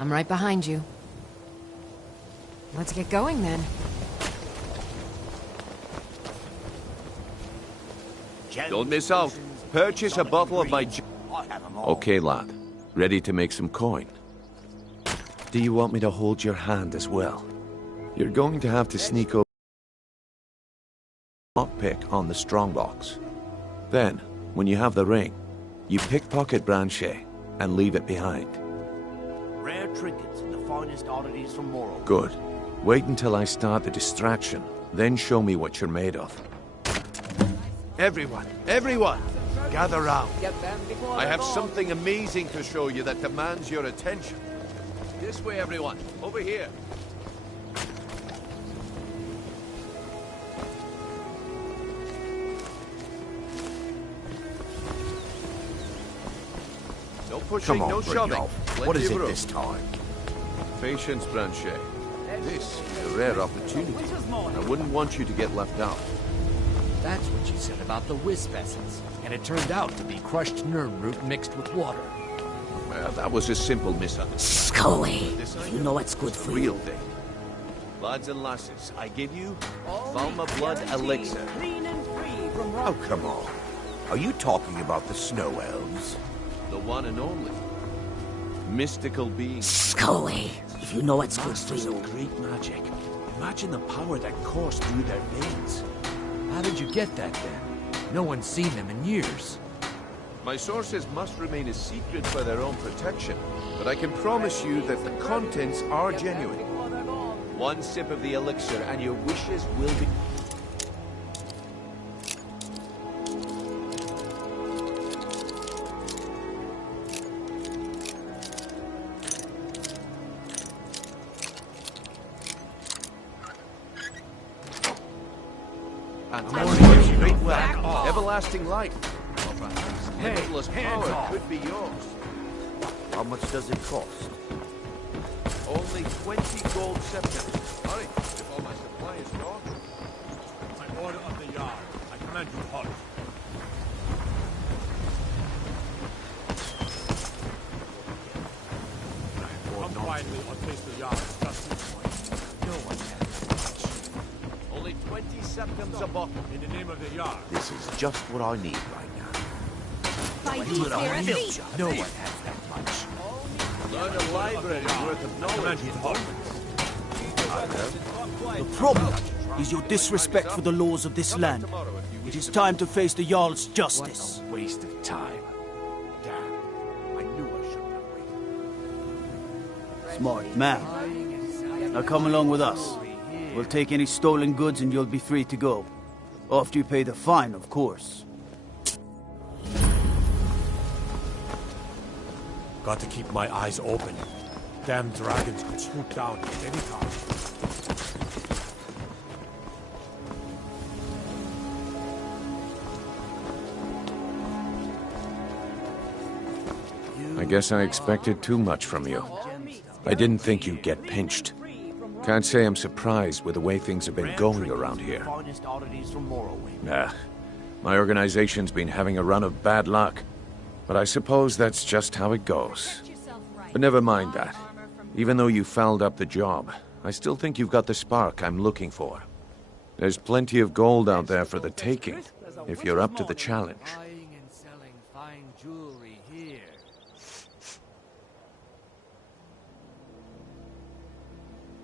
I'm right behind you. Let's get going then. Don't miss out. Purchase a bottle of my... Okay, lad. Ready to make some coin? Do you want me to hold your hand as well? You're going to have to sneak over lockpick on the strongbox. Then, when you have the ring, you pickpocket Branchet and leave it behind. Rare trinkets and the finest oddities from Morrow. Good. Wait until I start the distraction, then show me what you're made of. Everyone, gather round. I have something amazing to show you that demands your attention. This way, everyone. Over here. No pushing, no shoving. What is it this time? Patience, Branchet. This is a rare opportunity. I wouldn't want you to get left out. That's what you said about the wisp essence. And it turned out to be crushed nerm root mixed with water. Well, that was a simple misunderstanding. Scully, you know what's good for Real you. thing. Lads and lasses, I give you Valma Blood Elixir. Oh, come on. Are you talking about the snow elves? The one and only. Mystical beings. Scully, if you know what's good for Masters you. of great magic. Imagine the power that coursed through their veins. How did you get that then? No one's seen them in years. My sources must remain a secret for their own protection, but I can promise you that the contents are genuine. One sip of the elixir and your wishes will be... Great whack. Everlasting life. Or perhaps limitless power could be yours. How much does it cost? Only 20 gold septims. Hurry, before my supply is gone. By order of the Yard, I command you halt. Come quietly or face the Yard. No one has. Only 20 septims a bottle. In the name of the Yard. This is just what I need right now. No one has that much. Learn a library worth of knowledge in The problem is your disrespect for the laws of this land. It is time to face the Jarl's justice. Waste of time. Damn. I knew I shouldn't have waited. Smart man. Now come along with us. We'll take any stolen goods and you'll be free to go. After you pay the fine, of course. Got to keep my eyes open. Damn dragons could swoop down at any time. I guess I expected too much from you. I didn't think you'd get pinched. Can't say I'm surprised with the way things have been going around here. Finest oddities from Morrow. Nah, my organization's been having a run of bad luck. But I suppose that's just how it goes. But never mind that. Even though you fouled up the job, I still think you've got the spark I'm looking for. There's plenty of gold out there for the taking, if you're up to the challenge. Buying and selling fine jewelry here.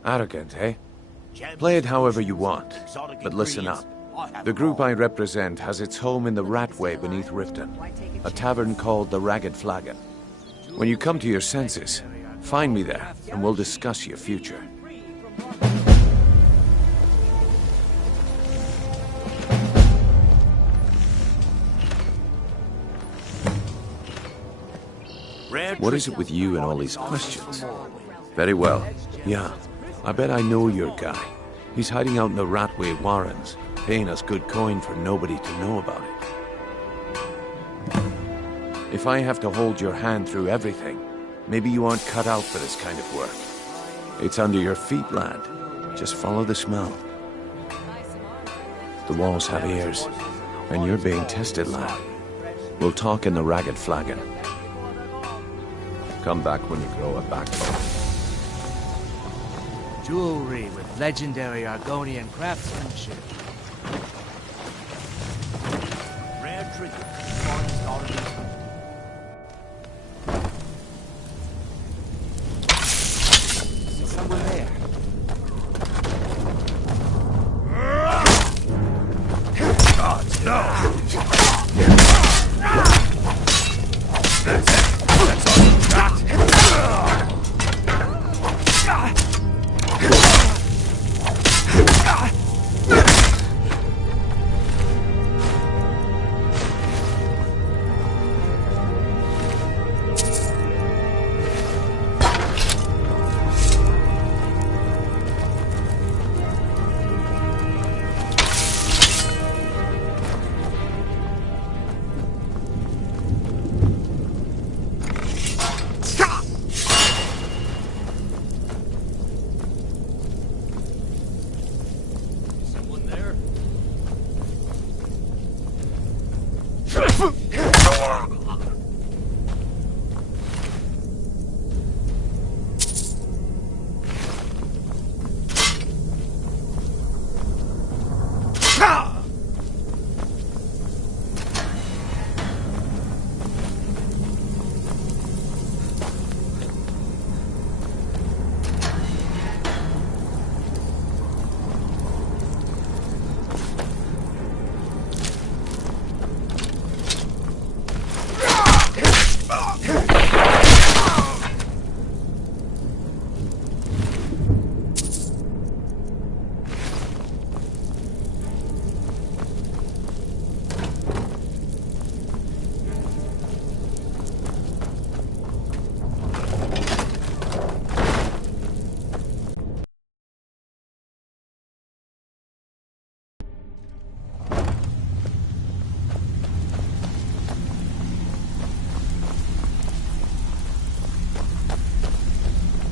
Arrogant, eh? Play it however you want, but listen up. The group I represent has its home in the Ratway beneath Riften, a tavern called the Ragged Flagon. When you come to your senses, find me there, and we'll discuss your future. What is it with you and all these questions? Very well. Yeah, I bet I know your guy. He's hiding out in the Ratway Warrens, paying us good coin for nobody to know about it. If I have to hold your hand through everything, maybe you aren't cut out for this kind of work. It's under your feet, lad. Just follow the smell. The walls have ears, and you're being tested, lad. We'll talk in the Ragged Flagon. Come back when you grow a backbone. Jewelry with legendary Argonian craftsmanship. Rare trinkets, finest oddities. See someone there. God, no! Someone there?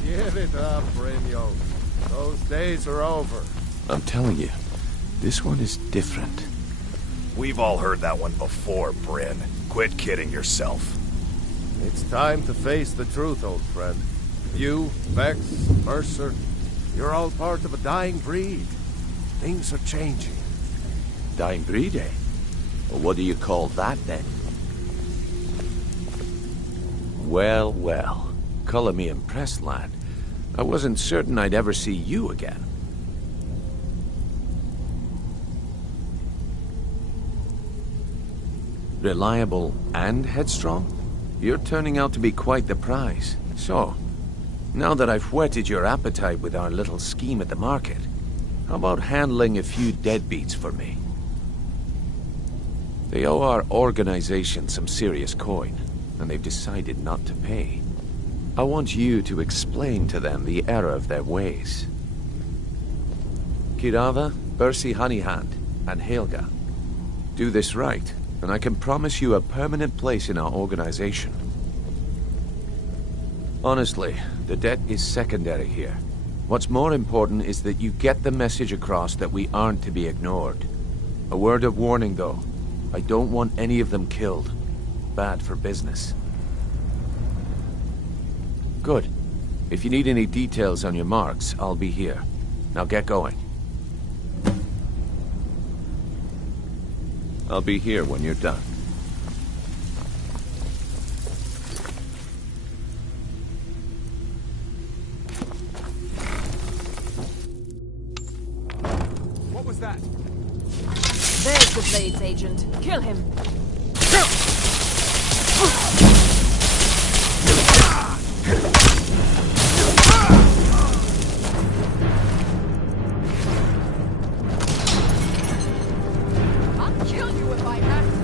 Give it up, Brynjolf. Those days are over. I'm telling you, this one is different. We've all heard that one before, Bryn. Quit kidding yourself. It's time to face the truth, old friend. You, Vex, Mercer, you're all part of a dying breed. Things are changing. Dying breed, eh? Well, what do you call that, then? Well, well. Color me impressed, lad. I wasn't certain I'd ever see you again. Reliable and headstrong? You're turning out to be quite the prize. So, now that I've whetted your appetite with our little scheme at the market, how about handling a few deadbeats for me? They owe our organization some serious coin, and they've decided not to pay. I want you to explain to them the error of their ways. Kirava, Bersi Honeyhand, and Helga. Do this right, and I can promise you a permanent place in our organization. Honestly, the debt is secondary here. What's more important is that you get the message across that we aren't to be ignored. A word of warning, though. I don't want any of them killed. Bad for business. Good. If you need any details on your marks, I'll be here. Now get going. I'll be here when you're done. What was that? There's the Blades agent. Kill him. I'll kill you if I have to.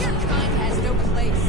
Your kind has no place.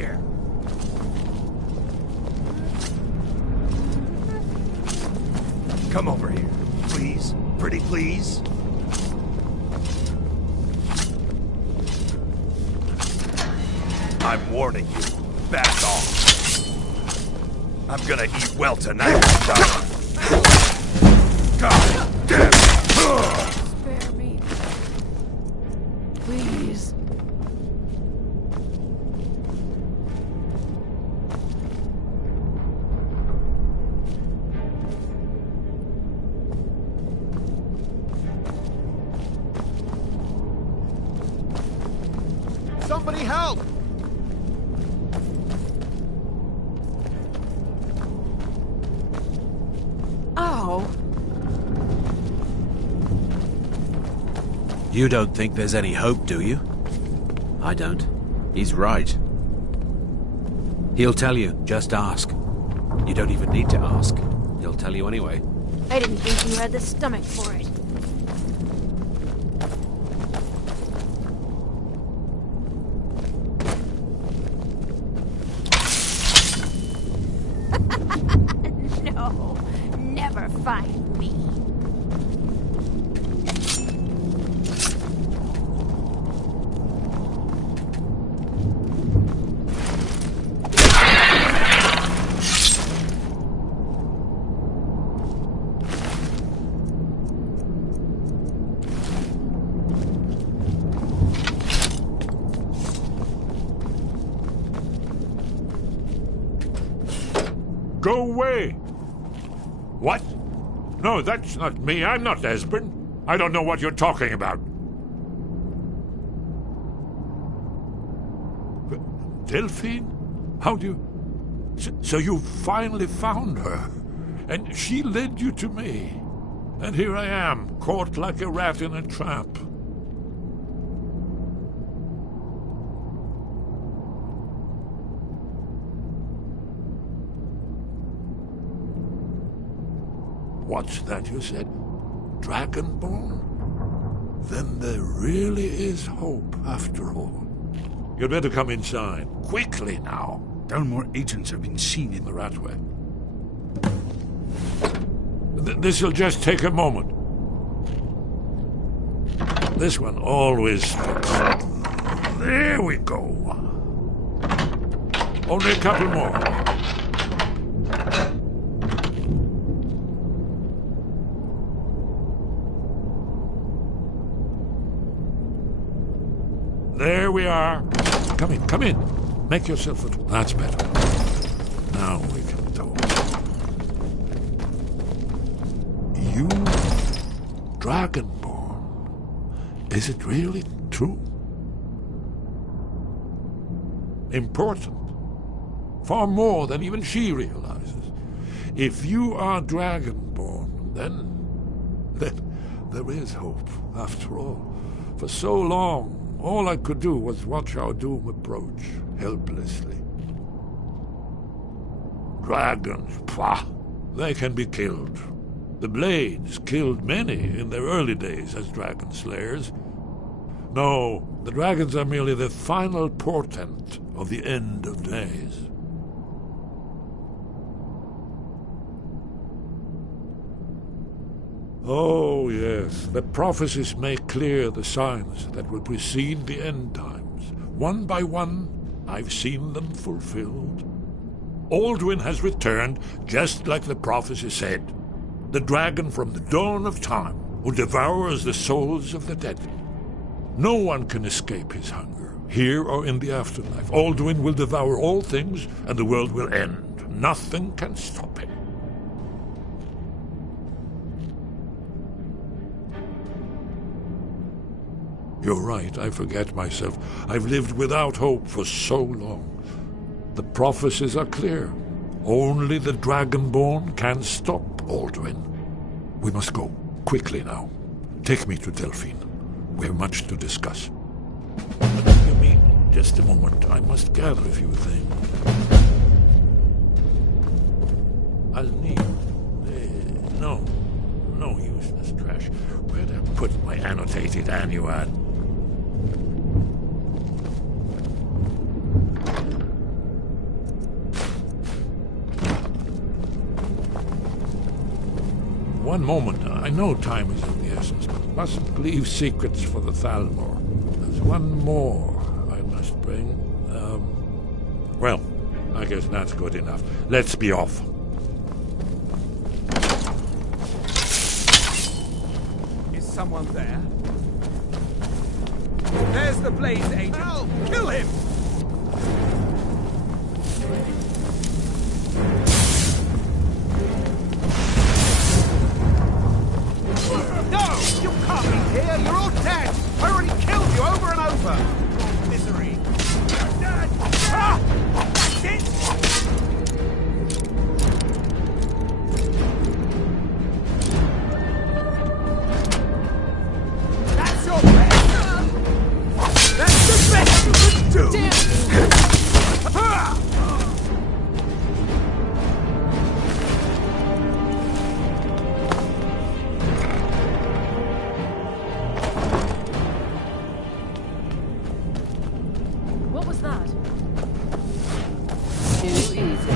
there. Come over here, please. Pretty please. I'm warning you. Back off. I'm gonna eat well tonight. God damn it. Spare me. Please. Somebody help! Oh. You don't think there's any hope, do you? I don't. He's right. He'll tell you. Just ask. You don't even need to ask. He'll tell you anyway. I didn't think you had the stomach for it. No, never find me. Go away! What? No, that's not me. I'm not Esbern. I don't know what you're talking about. Delphine? How do you... So you finally found her, and she led you to me. And here I am, caught like a rat in a trap. What's that you said? Dragonborn? Then there really is hope, after all. You'd better come inside. Quickly now. Dalmor agents have been seen in The Ratway. This'll just take a moment. This one always sticks. There we go. Only a couple more. There we are. Come in, come in. Make yourself at... That's better. Now we can talk. You... Dragonborn. Is it really true? Important. Far more than even she realizes. If you are Dragonborn, then there is hope, after all. For so long, all I could do was watch our doom approach, helplessly. Dragons, pah! They can be killed. The Blades killed many in their early days as dragon slayers. No, the dragons are merely the final portent of the end of days. Oh, yes, the prophecies make clear the signs that will precede the end times. One by one, I've seen them fulfilled. Alduin has returned, just like the prophecy said. The dragon from the dawn of time, who devours the souls of the dead. No one can escape his hunger, here or in the afterlife. Alduin will devour all things, and the world will end. Nothing can stop him. You're right, I forget myself. I've lived without hope for so long. The prophecies are clear. Only the Dragonborn can stop Alduin. We must go, quickly now. Take me to Delphine. We have much to discuss. Give me just a moment. I must gather a few things. I'll need... No useless trash. Where'd I put my annotated annuad? one moment. I know time is of the essence, but mustn't leave secrets for the Thalmor. There's one more I must bring. Well, I guess that's good enough. Let's be off. Is someone there? There's the Blaze Agent. Help! Kill him! No! You can't be here! You're all dead! I already killed you over and over! Misery! You're dead! Ah! That's it! That's your best! That's the best you can do! Damn! Ah! What was that? Too easy.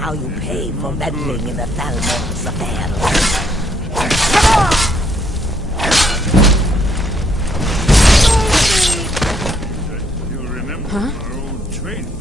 how you pay for meddling in the Thalmon's affairs. You remember our old training?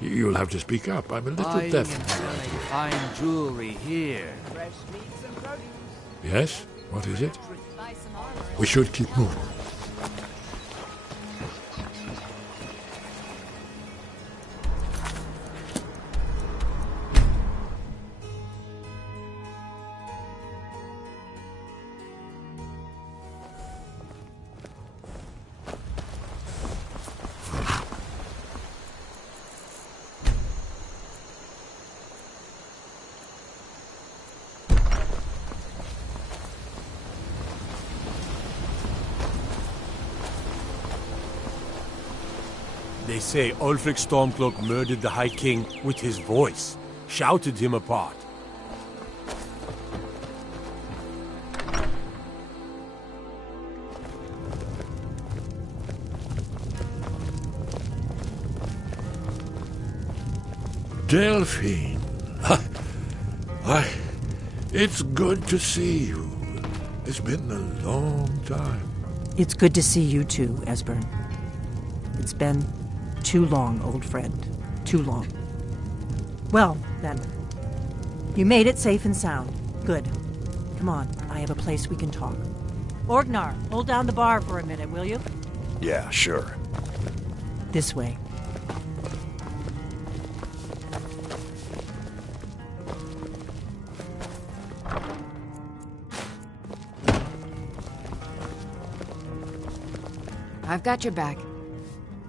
You'll have to speak up. I'm a little deaf. Fine jewelry here. Yes? What is it? We should keep moving. They say Ulfric Stormcloak murdered the High King with his voice, shouted him apart. Delphine. It's good to see you. It's been a long time. It's good to see you too, Esbern. It's been too long, old friend. Too long. Well, then. You made it safe and sound. Good. Come on, I have a place we can talk. Orgnar, hold down the bar for a minute, will you? Yeah, sure. This way. I've got your back.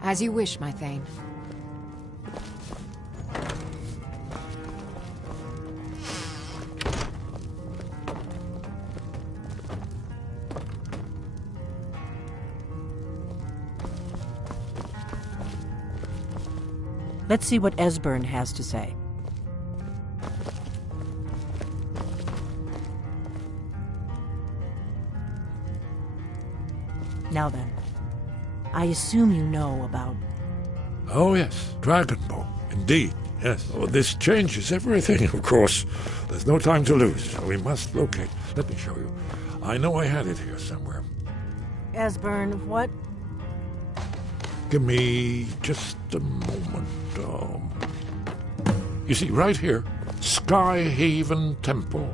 As you wish, my Thane. Let's see what Esbern has to say. Now then, I assume you know about... Oh, yes, Dragonbow. Indeed, yes. Oh, this changes everything, of course. There's no time to lose. We must locate. Let me show you. I know I had it here somewhere. Esbern, what? Give me just a moment. You see, right here, Skyhaven Temple.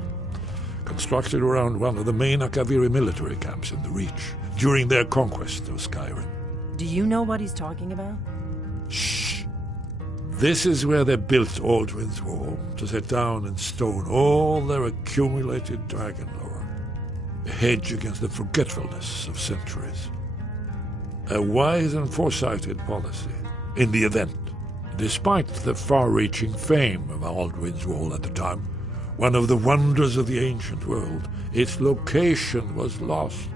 Constructed around one of the main Akaviri military camps in the Reach during their conquest of Skyrim. Do you know what he's talking about? Shh. This is where they built Aldwin's Wall, to set down in stone all their accumulated dragon lore. A hedge against the forgetfulness of centuries. A wise and foresighted policy, in the event. Despite the far-reaching fame of Aldwin's Wall at the time, One of the wonders of the ancient world. Its location was lost.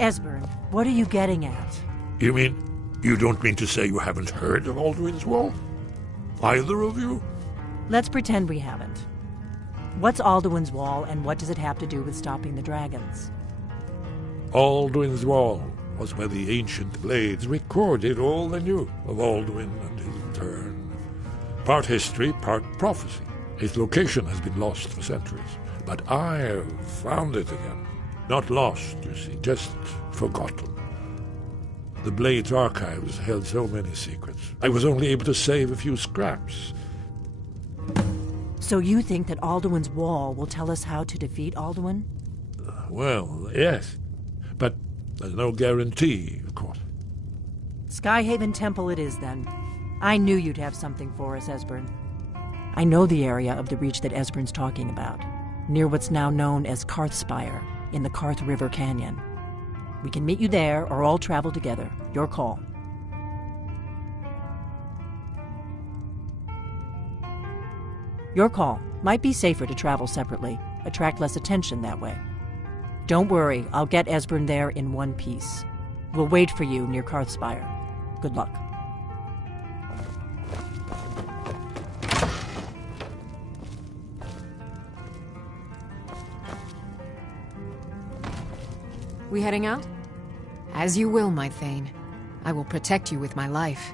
Esbern, what are you getting at? You mean, you don't mean to say you haven't heard of Alduin's Wall? Either of you? Let's pretend we haven't. What's Alduin's Wall, and what does it have to do with stopping the dragons? Alduin's Wall was where the ancient blades recorded all they knew of Alduin and his return. Part history, part prophecy. Its location has been lost for centuries, but I've found it again. Not lost, you see, just forgotten. The Blade's archives held so many secrets. I was only able to save a few scraps. So you think that Alduin's Wall will tell us how to defeat Alduin? Well, yes. But there's no guarantee, of course. Skyhaven Temple it is, then. I knew you'd have something for us, Esbern. I know the area of the Reach that Esbern's talking about, near what's now known as Karthspire, in the Karth River Canyon. We can meet you there, or all travel together. Your call. Your call. Might be safer to travel separately. Attract less attention that way. Don't worry, I'll get Esbern there in one piece. We'll wait for you near Karthspire. Good luck. We heading out? As you will, my Thane. I will protect you with my life.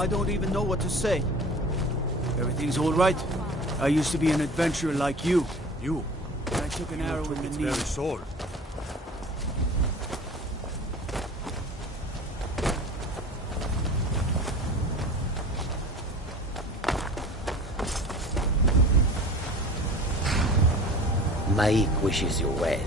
I don't even know what to say. Everything's all right. I used to be an adventurer like you. You? And I took an arrow in the knee. Very soul. Mike wishes you well.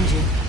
behind you.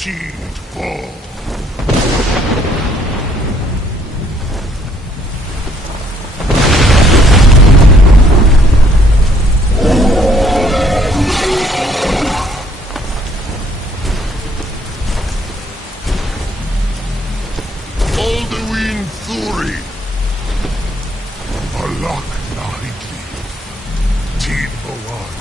Teed ball. Alduin Thuri. Alak Nahidli. Teed Bawan.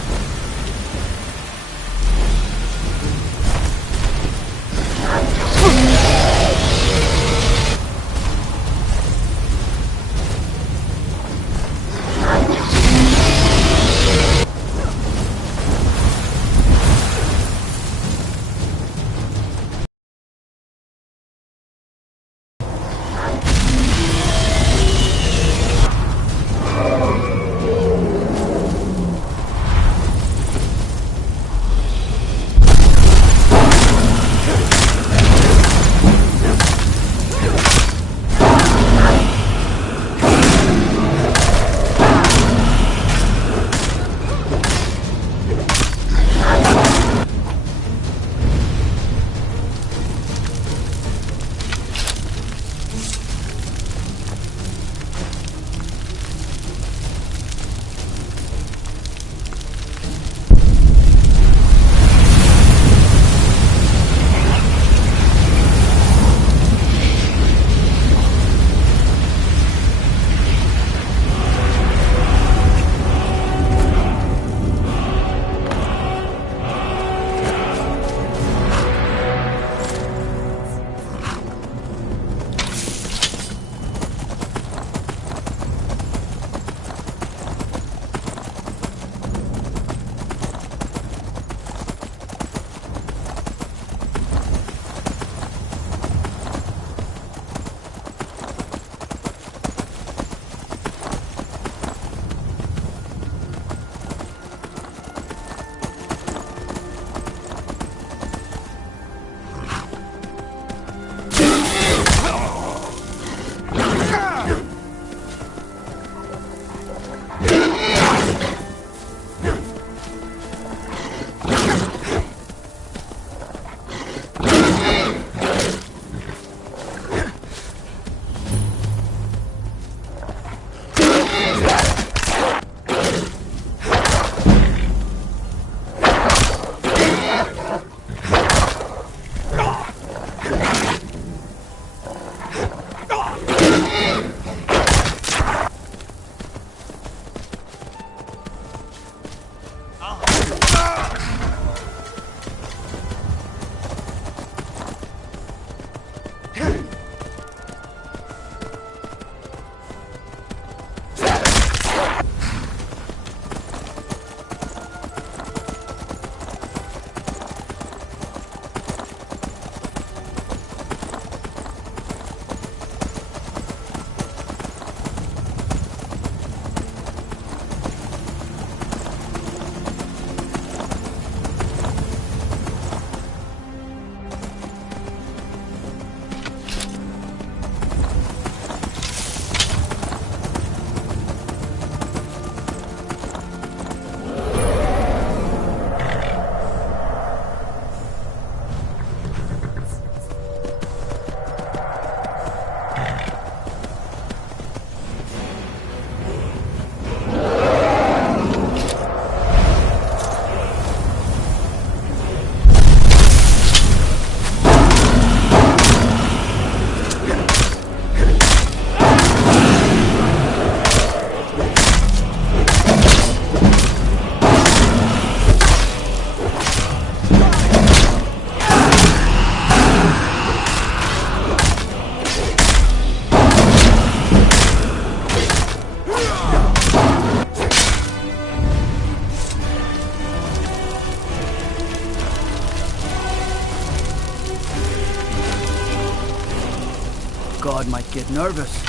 Get nervous.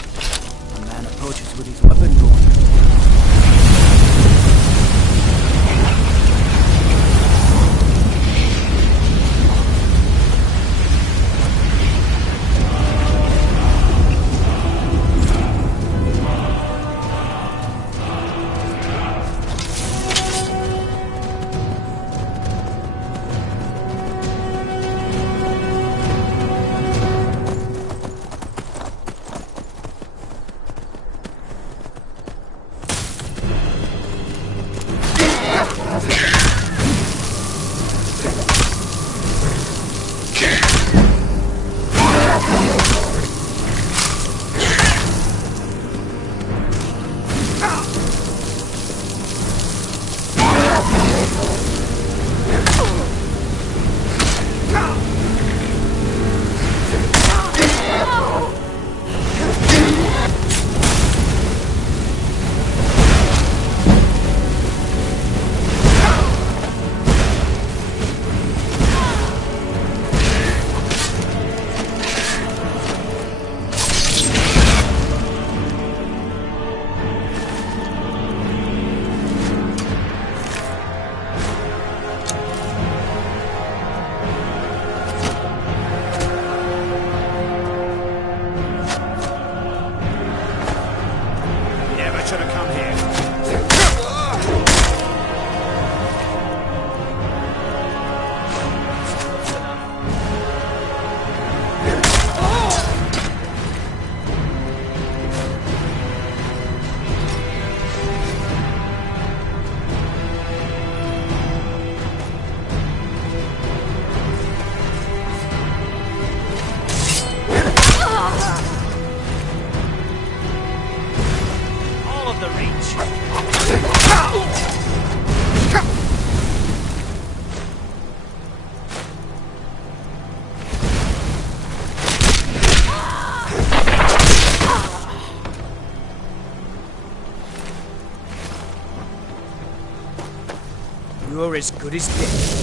A man approaches with his weapon drawn. You're as good as dead.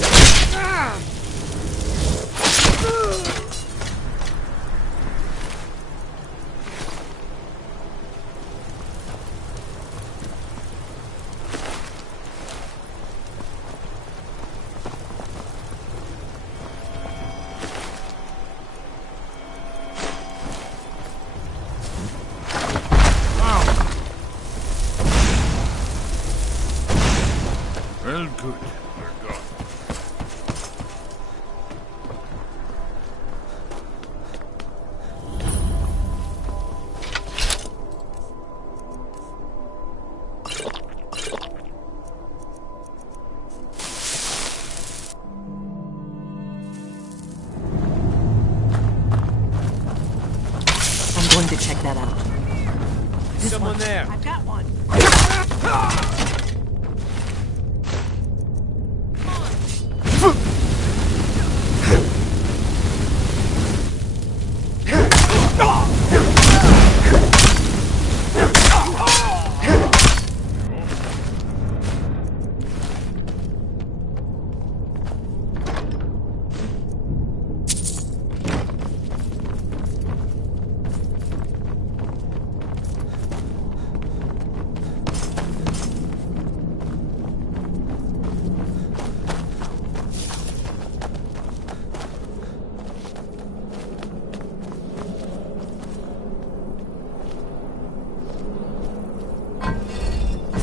Well, good. We're gone. I'm going to check that out. This Someone one. there. I've got one.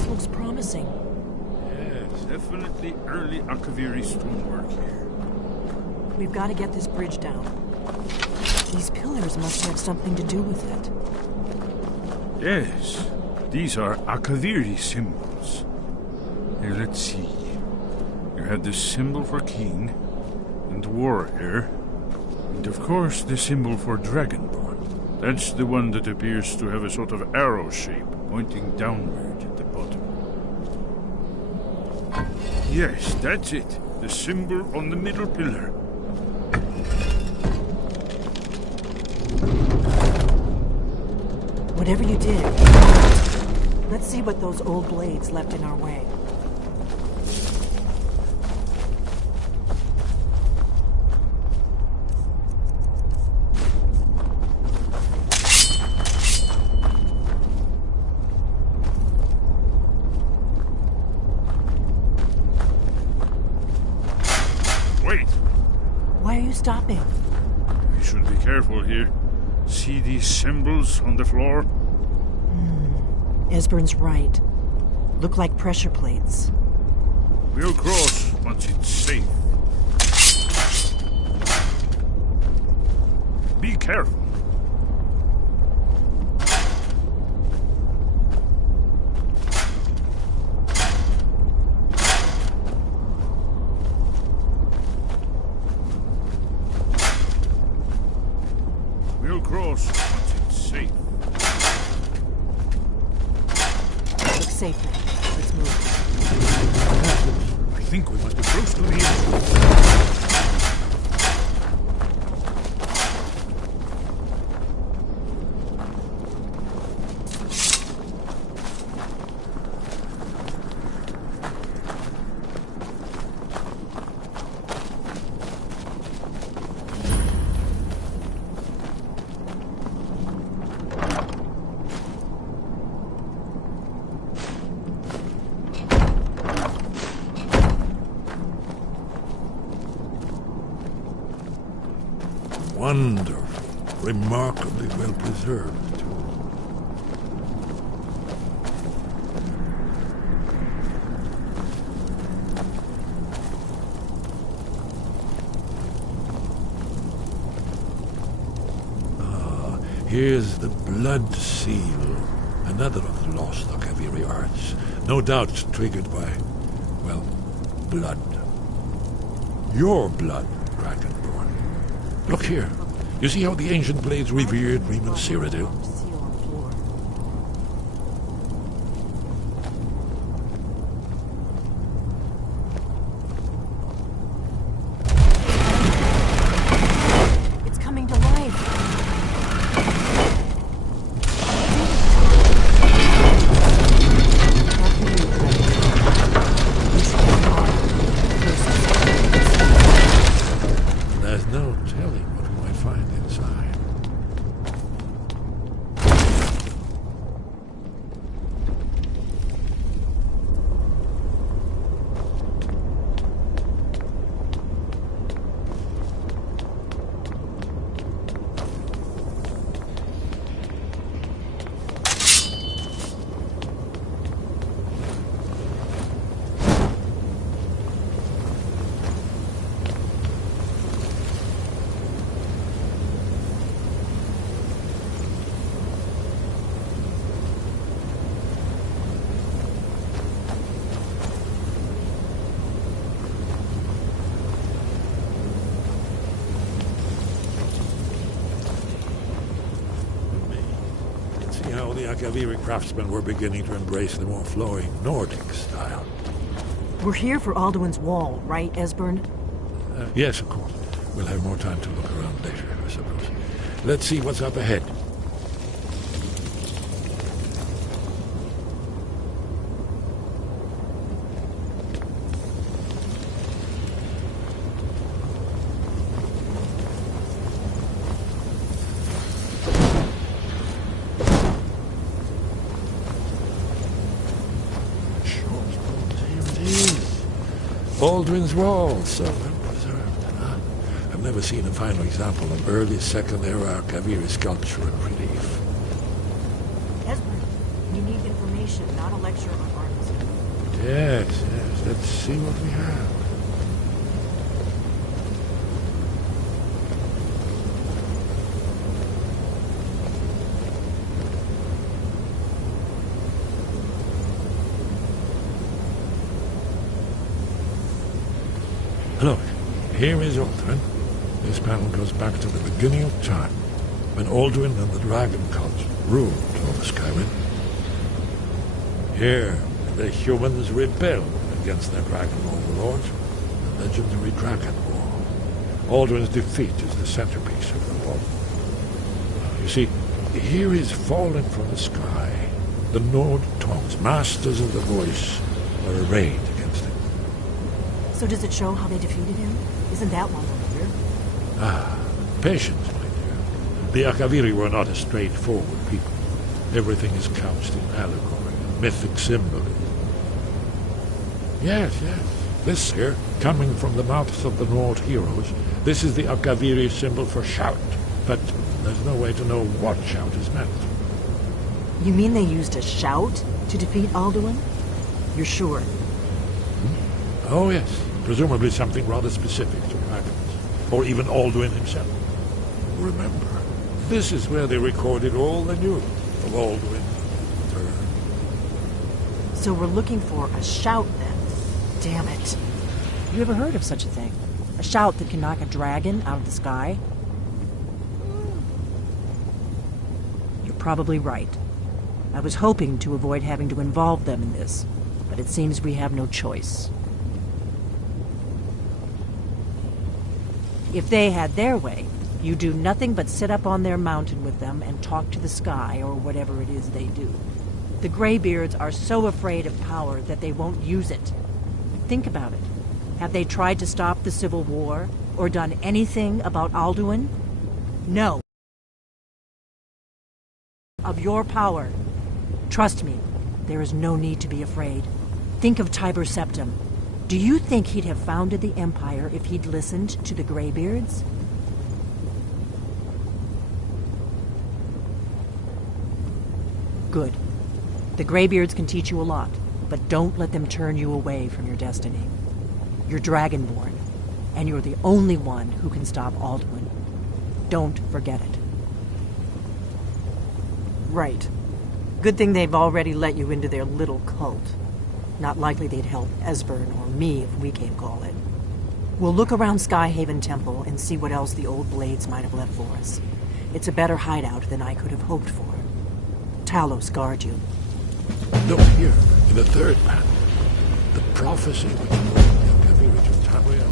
Looks promising. Yes, definitely early Akaviri stonework here. We've got to get this bridge down. These pillars must have something to do with it. Yes, these are Akaviri symbols. Here, let's see. You have the symbol for king, and warrior, and of course the symbol for dragonborn. That's the one that appears to have a sort of arrow shape pointing downward at the bottom. Yes, that's it. The symbol on the middle pillar. Whatever you did, let's see what those old blades left in our way. stopping? We should be careful here. See these symbols on the floor? Esbern's right. Look like pressure plates. We'll cross once it's safe. Be careful. We'll cross once it's safe. Looks safe now. Let's move. I think we must be close to the end. Wonderful. Remarkably well preserved, too. Ah, here's the blood seal. Another of the lost Akaviri arts. No doubt triggered by, well, blood. Your blood, Dragonborn. Look here. You see how the ancient blades revered Riemann Cyrodiil? It's coming to life. There's no telling what we might find inside. How the Akaviri craftsmen were beginning to embrace the more flowing Nordic style. We're here for Alduin's Wall, right, Esbern? Yes, of course. We'll have more time to look around later, I suppose. Let's see what's up ahead. Baldwin's Wall, so well preserved. Huh? I've never seen a final example of early Second-era Akaviri sculpture and relief. Esbern, you need information, not a lecture on arts. Yes, let's see what we have. Look, here is Ulthuan. This panel goes back to the beginning of time, when Alduin and the Dragon Cult ruled over Skyrim. Here, the humans rebelled against their dragon overlords, the legendary Dragon War. Alduin's defeat is the centerpiece of the wall. You see, here is fallen from the sky. The Nord tongues, masters of the voice, are arrayed against him. So does it show how they defeated him? Isn't that one over here? Ah, patience, my dear. The Akaviri were not a straightforward people. Everything is couched in allegory and mythic symbolism. Yes. This here, coming from the mouths of the Nord heroes, This is the Akaviri symbol for shout, but there's no way to know what shout is meant. You mean they used a shout to defeat Alduin? You're sure? Oh yes, presumably something rather specific to dragons, or even Alduin himself. Remember, this is where they recorded all the news of Alduin. So we're looking for a shout then. Damn it. You ever heard of such a thing? A shout that can knock a dragon out of the sky? You're probably right. I was hoping to avoid having to involve them in this, but it seems we have no choice. If they had their way, you do nothing but sit up on their mountain with them and talk to the sky or whatever it is they do. The Greybeards are so afraid of power that they won't use it. Think about it. Have they tried to stop the Civil War or done anything about Alduin? No. Of your power. Trust me, there is no need to be afraid. Think of Tiber Septim. Do you think he'd have founded the Empire if he'd listened to the Greybeards? Good. The Greybeards can teach you a lot, but don't let them turn you away from your destiny. You're Dragonborn, and you're the only one who can stop Alduin. Don't forget it. Right. Good thing they've already let you into their little cult. Not likely they'd help Esbern or me if we came calling. We'll look around Skyhaven Temple and see what else the old blades might have left for us. It's a better hideout than I could have hoped for. Talos guard you. Look here, in the third panel. The prophecy which brought the Akaviri to Tamriel.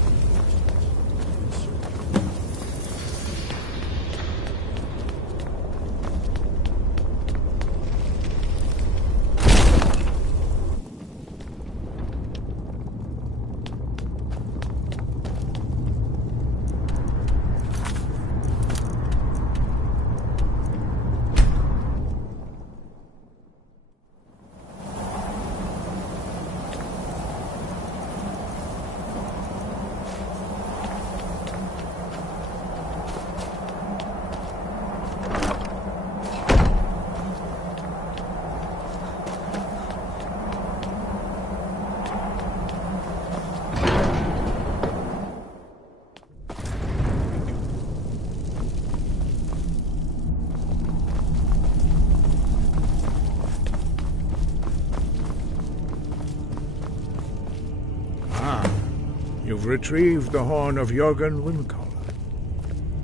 You've retrieved the horn of Jörgen Windcaller.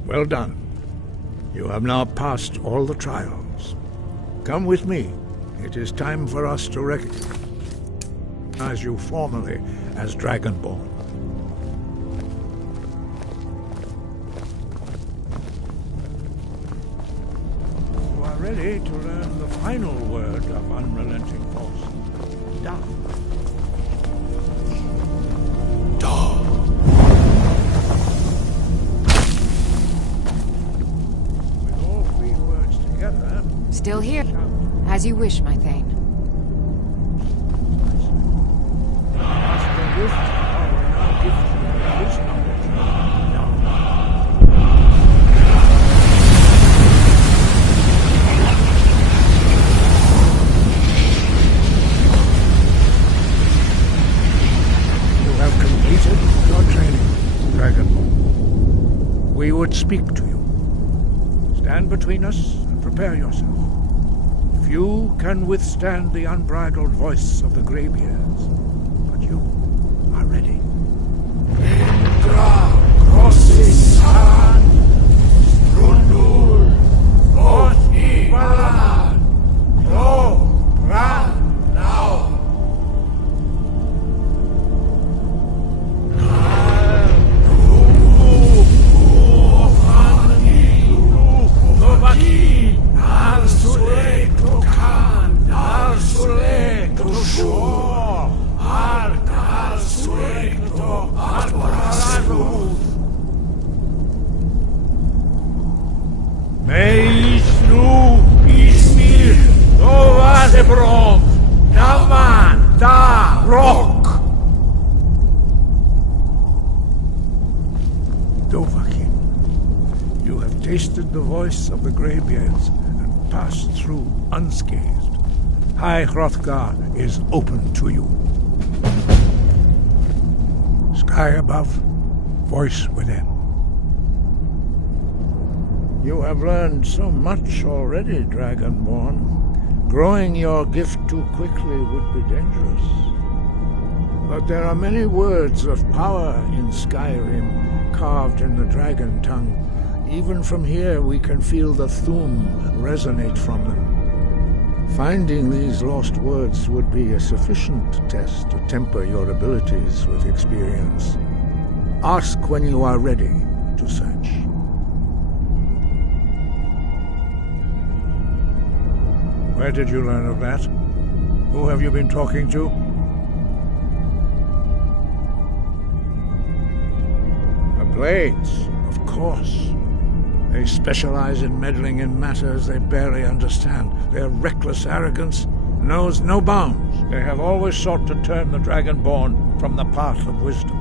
Well done. You have now passed all the trials. Come with me. It is time for us to recognize you formally as Dragonborn. You are ready to learn the final word of unrelenting force. Down. Still here. As you wish, my Thane. You have completed your training, Dragonborn. We would speak to you. Stand between us and prepare yourself. Few can withstand the unbridled voice of the Greybeards, but you are ready. Indra Grossisan Strundur Othnivalan Lo Bran Now May Snu be heard the voice of the Greybeards and passed through unscathed. High Hrothgar is open to you. Sky above, voice within. You have learned so much already, Dragonborn. Growing your gift too quickly would be dangerous. But there are many words of power in Skyrim, carved in the dragon tongue. Even from here we can feel the Thu'um resonate from them. Finding these lost words would be a sufficient test to temper your abilities with experience. Ask when you are ready to search. Where did you learn of that? Who have you been talking to? The Blades, of course. They specialize in meddling in matters they barely understand. Their reckless arrogance knows no bounds. They have always sought to turn the Dragonborn from the path of wisdom.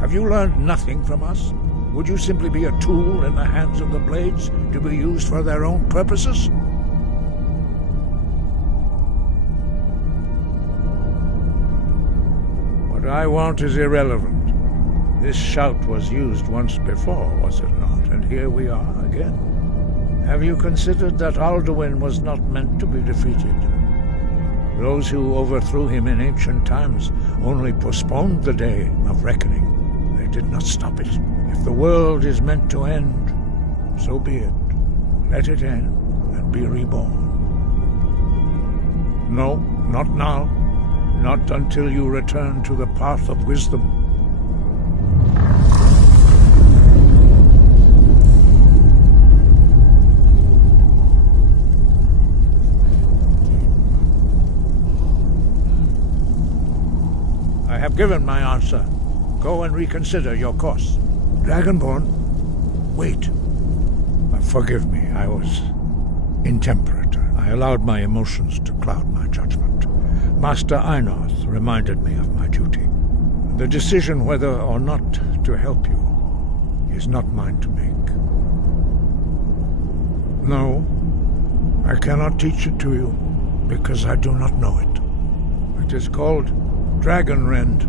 Have you learned nothing from us? Would you simply be a tool in the hands of the Blades to be used for their own purposes? What I want is irrelevant. This shout was used once before, was it not? And here we are again. Have you considered that Alduin was not meant to be defeated? Those who overthrew him in ancient times only postponed the day of reckoning. They did not stop it. If the world is meant to end, so be it. Let it end and be reborn. No, not now. Not until you return to the path of wisdom. I have given my answer. Go and reconsider your course. Dragonborn, wait. Forgive me, I was intemperate. I allowed my emotions to cloud my judgment. Master Einarth reminded me of my duty. The decision whether or not to help you is not mine to make. No, I cannot teach it to you, because I do not know it. It is called Dragonrend,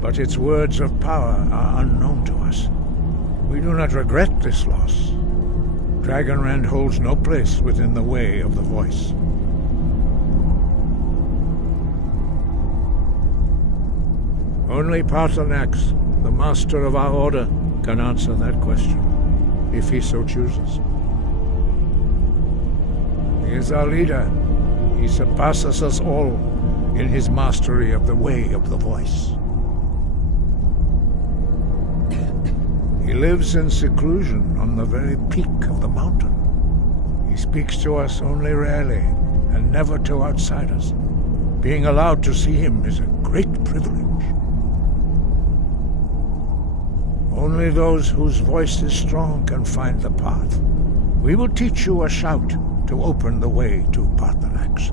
but its words of power are unknown to us. We do not regret this loss. Dragonrend holds no place within the way of the voice. Only Paarthurnax, the master of our order, can answer that question, if he so chooses. He is our leader. He surpasses us all in his mastery of the way of the voice. He lives in seclusion on the very peak of the mountain. He speaks to us only rarely, and never to outsiders. Being allowed to see him is a great privilege. Only those whose voice is strong can find the path. We will teach you a shout to open the way to Paarthurnax.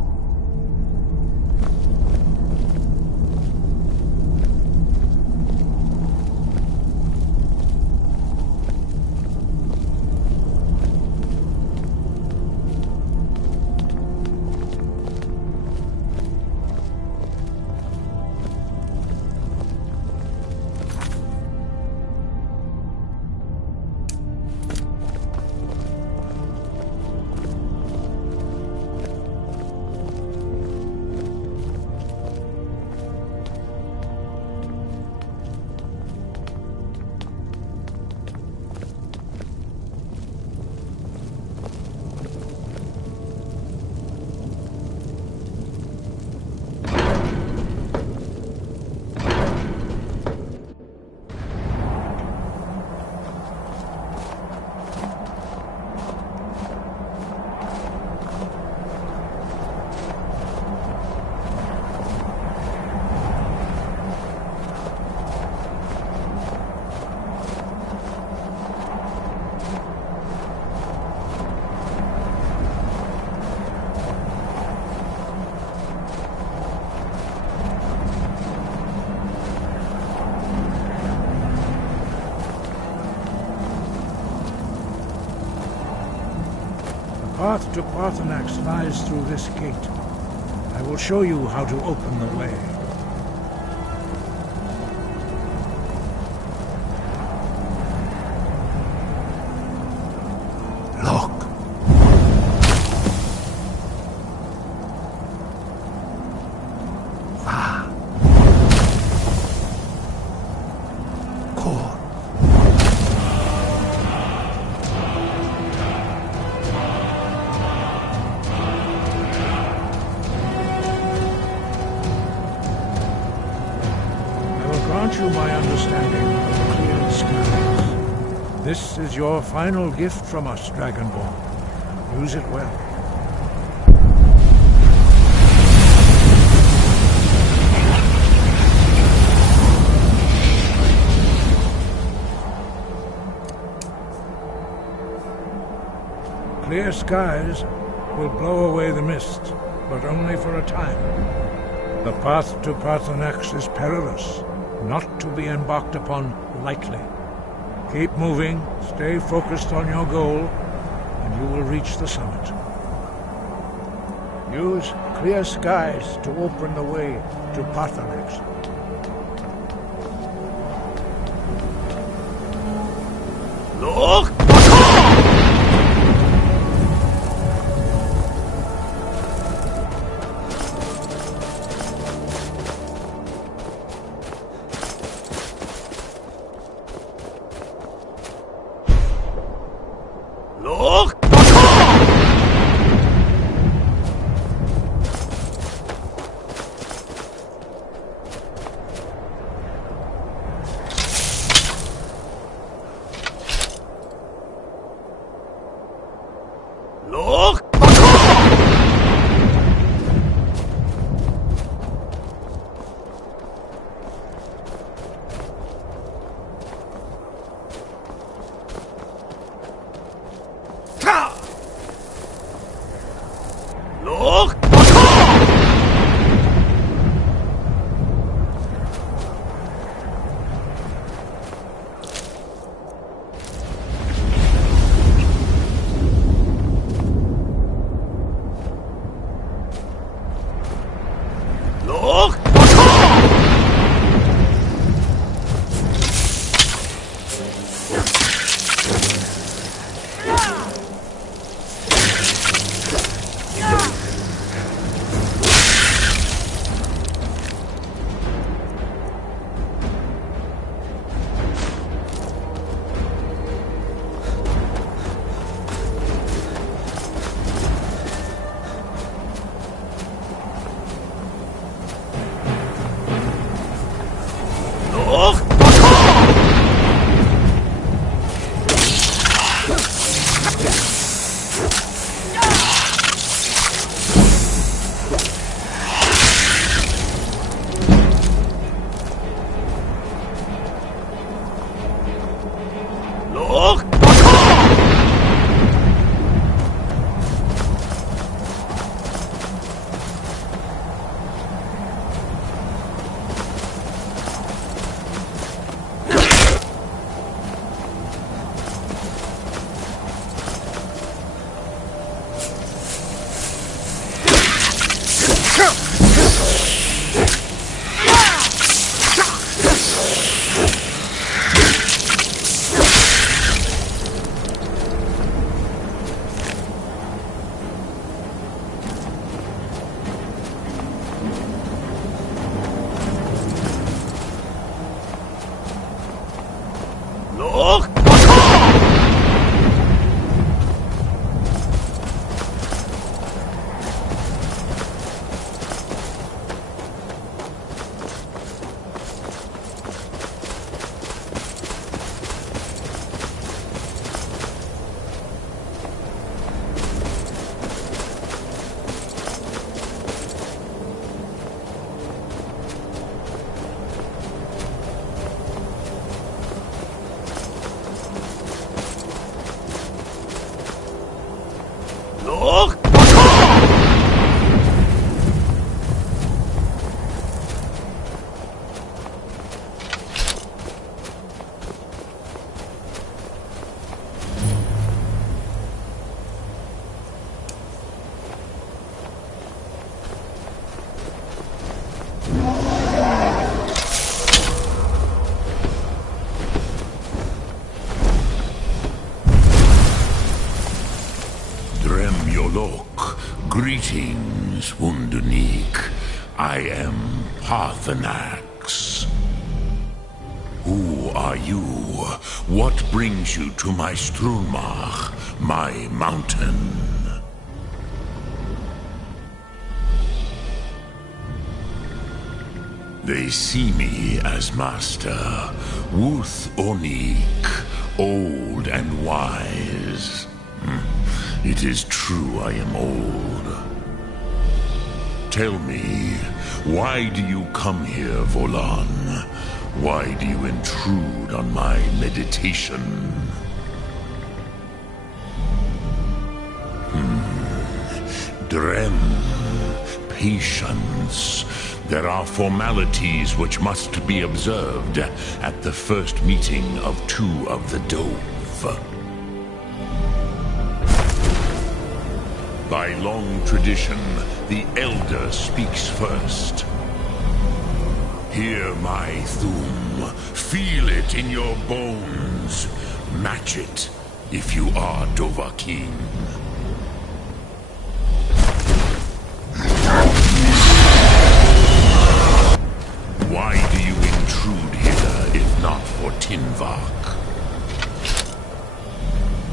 path to Parthenax lies through this gate. I will show you how to open the way. Look! Ah. Core. Grant you my understanding of the clear skies. This is your final gift from us, Dragonborn. Use it well. Clear skies will blow away the mist, but only for a time. The path to Parthenax is perilous, not to be embarked upon lightly. Keep moving, stay focused on your goal, and you will reach the summit. Use clear skies to open the way to Parthenax. Look! Look! Look! Look! Look! Look! Look! I am Parthenax. Who are you? What brings you to my Strunmach, my mountain? They see me as master, Wuth Onik, old and wise. It is true I am old. Tell me, why do you come here, Volan? Why do you intrude on my meditation? Drem, patience. There are formalities which must be observed at the first meeting of two of the Dove. By long tradition, the Elder speaks first. Hear my Thum. Feel it in your bones. Match it if you are Dovahkiin. Why do you intrude here if not for Tinvak?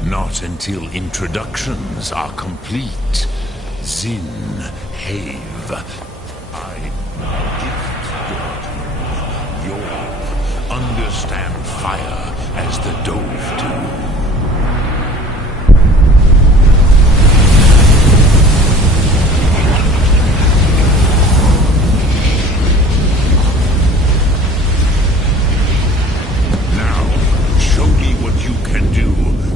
Not until introductions are complete. Zin, Have. I gift your understand fire as the Dove do.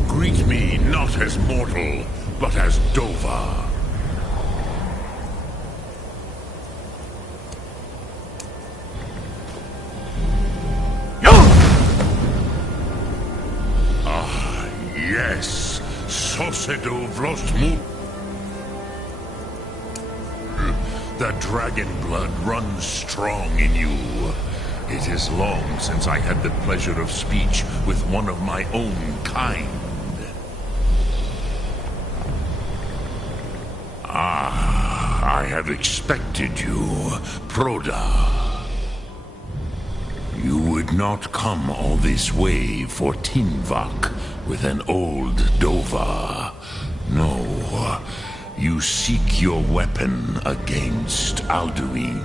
Greet me not as mortal, but as Dova. Ah, yes. Sosedo Vrostmu. The dragon blood runs strong in you. It is long since I had the pleasure of speech with one of my own kind. I have expected you, Proda. You would not come all this way for Tinvak with an old Dova. No, you seek your weapon against Alduin.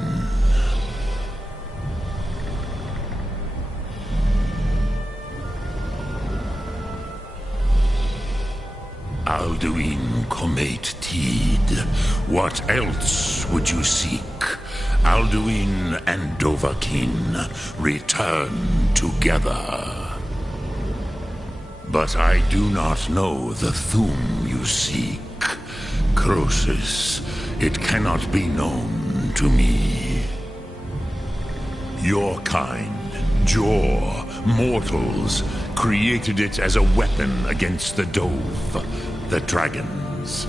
Alduin Comet Tid. What else would you seek? Alduin and Dovahkiin return together. But I do not know the Thum you seek. Croesus, it cannot be known to me. Your kind, Jor, mortals, created it as a weapon against the Dove, the dragons.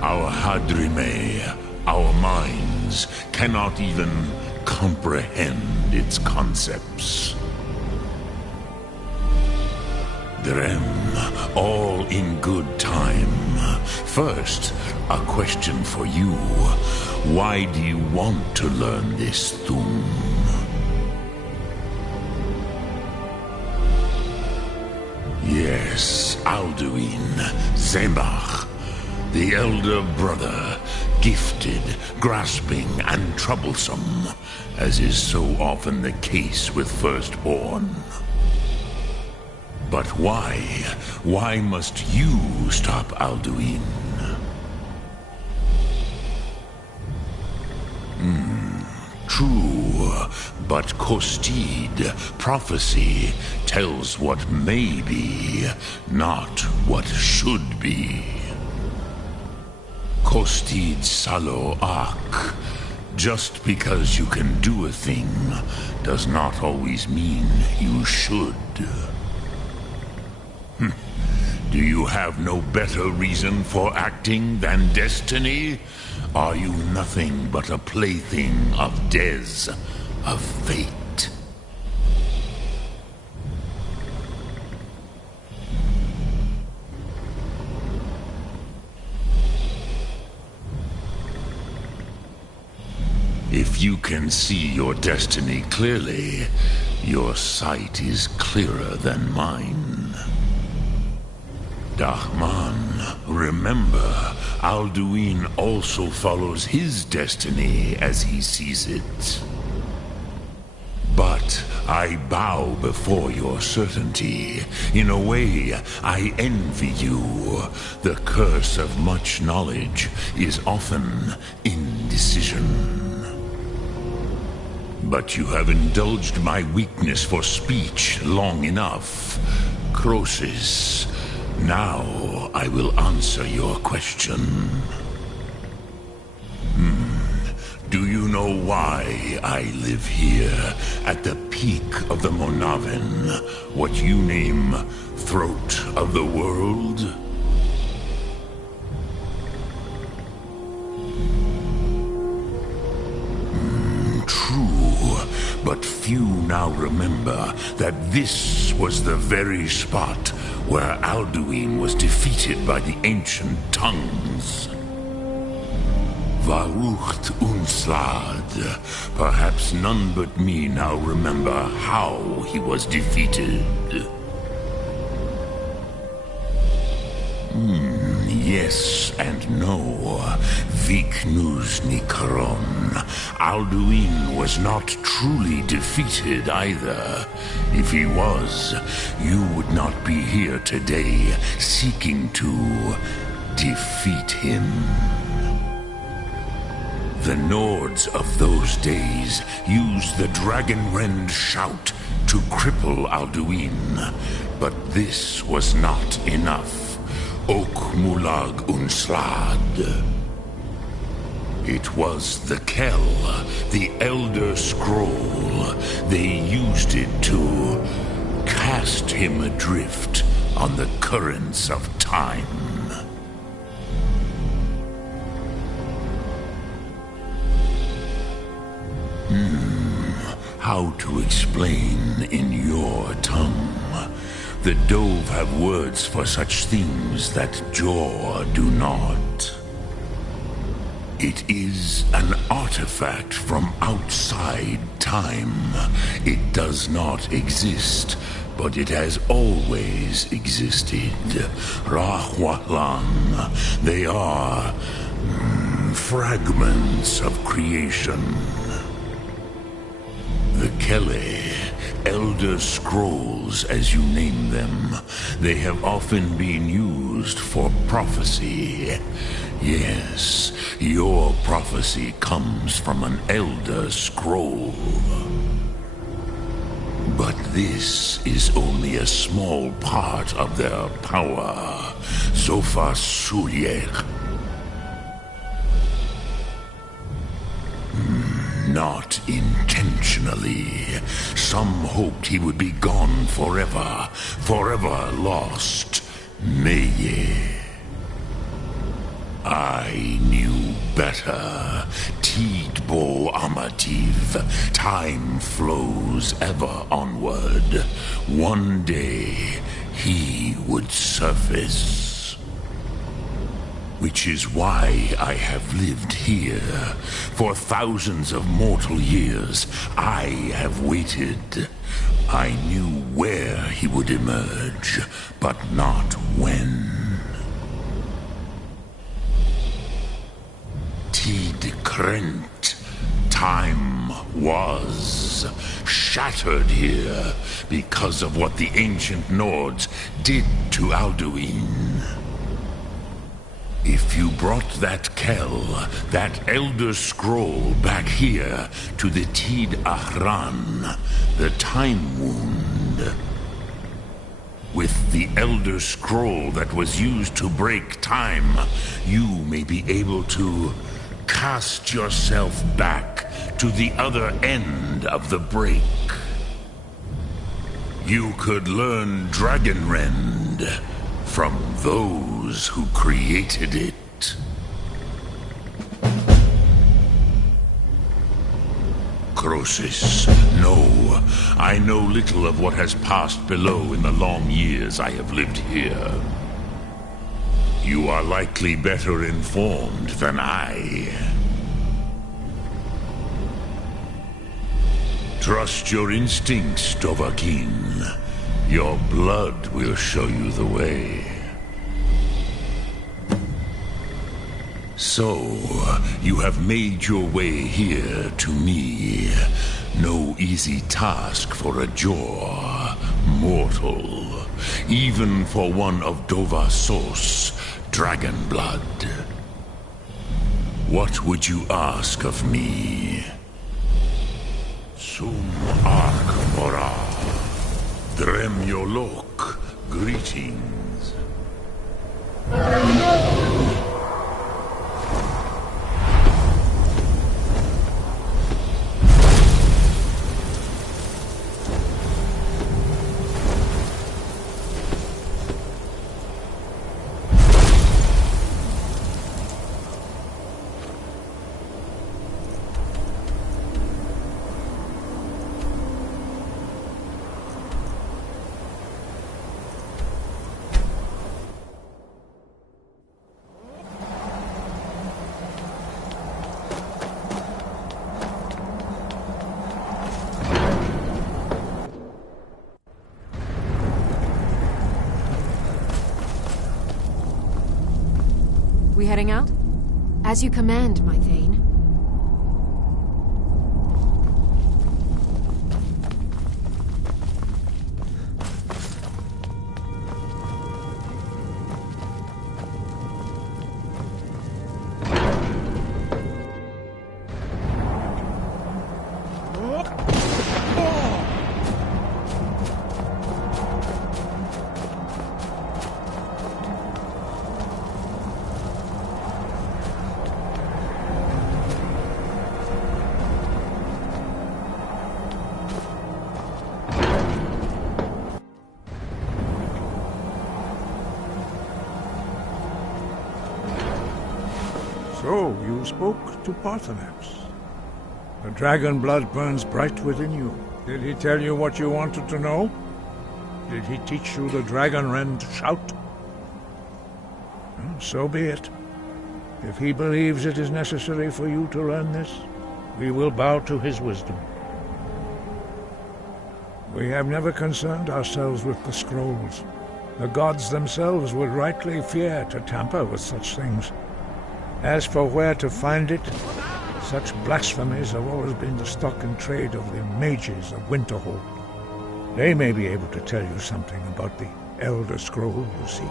Our Hadrime, our minds, cannot even comprehend its concepts. Drem, all in good time. First, a question for you. Why do you want to learn this Thum? Yes, Alduin, Zebach, the elder brother, gifted, grasping, and troublesome, as is so often the case with firstborn. But why? Why must you stop Alduin? True, but Kostid, prophecy, tells what may be, not what should be. Kostid Salo Ak. Just because you can do a thing does not always mean you should. Do you have no better reason for acting than destiny? Are you nothing but a plaything of Dez, of fate? If you can see your destiny clearly, your sight is clearer than mine. Dahman, remember, Alduin also follows his destiny as he sees it. But I bow before your certainty. In a way, I envy you. The curse of much knowledge is often indecision. But you have indulged my weakness for speech long enough. Croesus, now I will answer your question. Do you know why I live here, at the peak of the Monavin, what you name Throat of the World? True, but few now remember that this was the very spot where Alduin was defeated by the ancient tongues. Varucht Unslad. Perhaps none but me now remember how he was defeated. Yes and no. Viknus Nikaron. Alduin was not truly defeated either. If he was, you would not be here today seeking to defeat him. The Nords of those days used the Dragonrend shout to cripple Alduin, but this was not enough. Ok Mulag Unslad. It was the Kell, the Elder Scroll. They used it to cast him adrift on the currents of time. How to explain in your tongue? The Dove have words for such things that Jor do not. It is an artifact from outside time. It does not exist, but it has always existed. Rahwalan. They are fragments of creation. The Kele, Elder Scrolls as you name them, they have often been used for prophecy. Yes, your prophecy comes from an Elder Scroll. But this is only a small part of their power. Zofa Sulier. Not intentionally. Some hoped he would be gone forever, forever lost. Meye. I knew better. Tidbo Amativ. Time flows ever onward. One day, he would surface. Which is why I have lived here. For thousands of mortal years, I have waited. I knew where he would emerge, but not when. Tid Krent. Time was shattered here because of what the ancient Nords did to Alduin. If you brought that Kell, that Elder Scroll back here to the Tid Ahran, the Time Wound, with the Elder Scroll that was used to break time, you may be able to cast yourself back to the other end of the break. You could learn Dragonrend from those who created it. Croesus, no. I know little of what has passed below in the long years I have lived here. You are likely better informed than I. Trust your instincts, Dovahkiin. Your blood will show you the way. So, you have made your way here to me. No easy task for a Jor, mortal. Even for one of Dovahsos, dragon blood. What would you ask of me? Sum Ark Mora. Dremyolok. Greetings. We heading out? As you command, my Thane. So, you spoke to Paarthurnax. The dragon blood burns bright within you. Did he tell you what you wanted to know? Did he teach you the dragon rend shout? So be it. If he believes it is necessary for you to learn this, we will bow to his wisdom. We have never concerned ourselves with the scrolls. The gods themselves would rightly fear to tamper with such things. As for where to find it, such blasphemies have always been the stock and trade of the mages of Winterhold. They may be able to tell you something about the Elder Scroll you seek.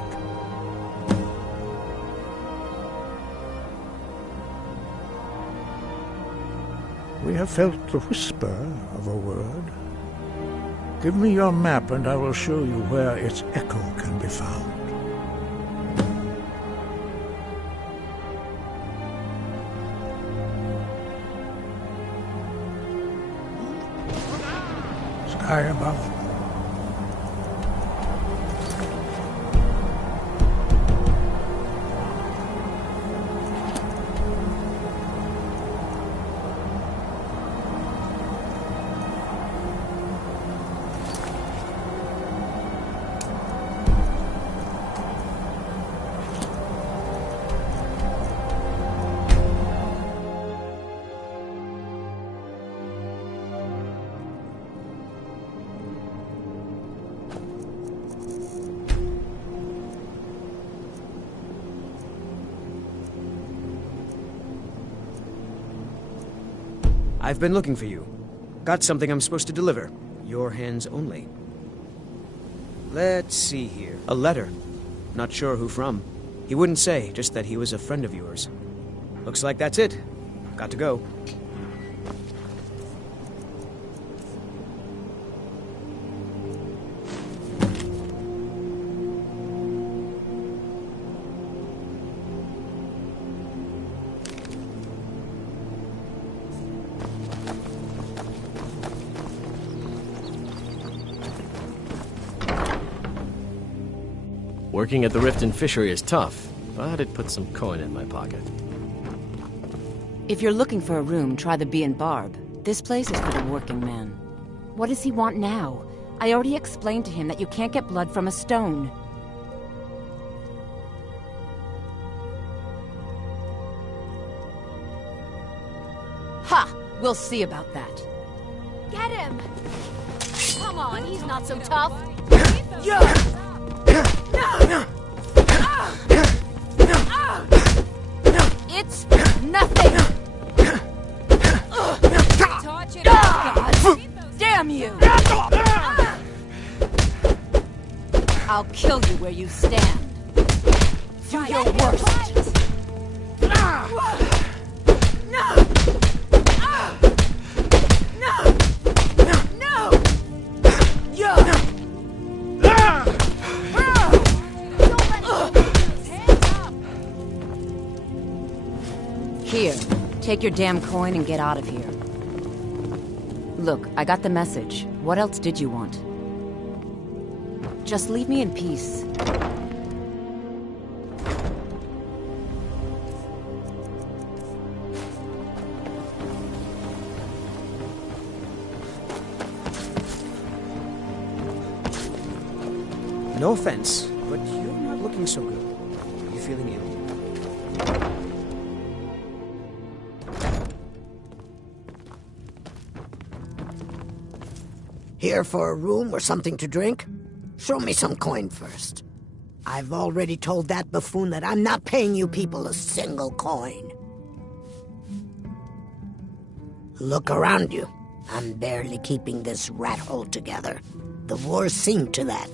We have felt the whisper of a word. Give me your map and I will show you where its echo can be found. Sky above. I've been looking for you. Got something I'm supposed to deliver. Your hands only. Let's see here. A letter. Not sure who from. He wouldn't say, just that he was a friend of yours. Looks like that's it. Got to go. Working at the Riften Fishery is tough, but it puts some coin in my pocket. If you're looking for a room, try the Bee and Barb. This place is for the working man. What does he want now? I already explained to him that you can't get blood from a stone. Ha! We'll see about that. Get him! Come on, he's not so tough. It's nothing. God damn you! I'll kill you where you stand. Do your worst. Here, take your damn coin and get out of here. Look, I got the message. What else did you want? Just leave me in peace. No offense, but you're not looking so good. Are you feeling ill? Here for a room or something to drink? Show me some coin first. I've already told that buffoon that I'm not paying you people a single coin. Look around you. I'm barely keeping this rat hole together. The war's seen to that.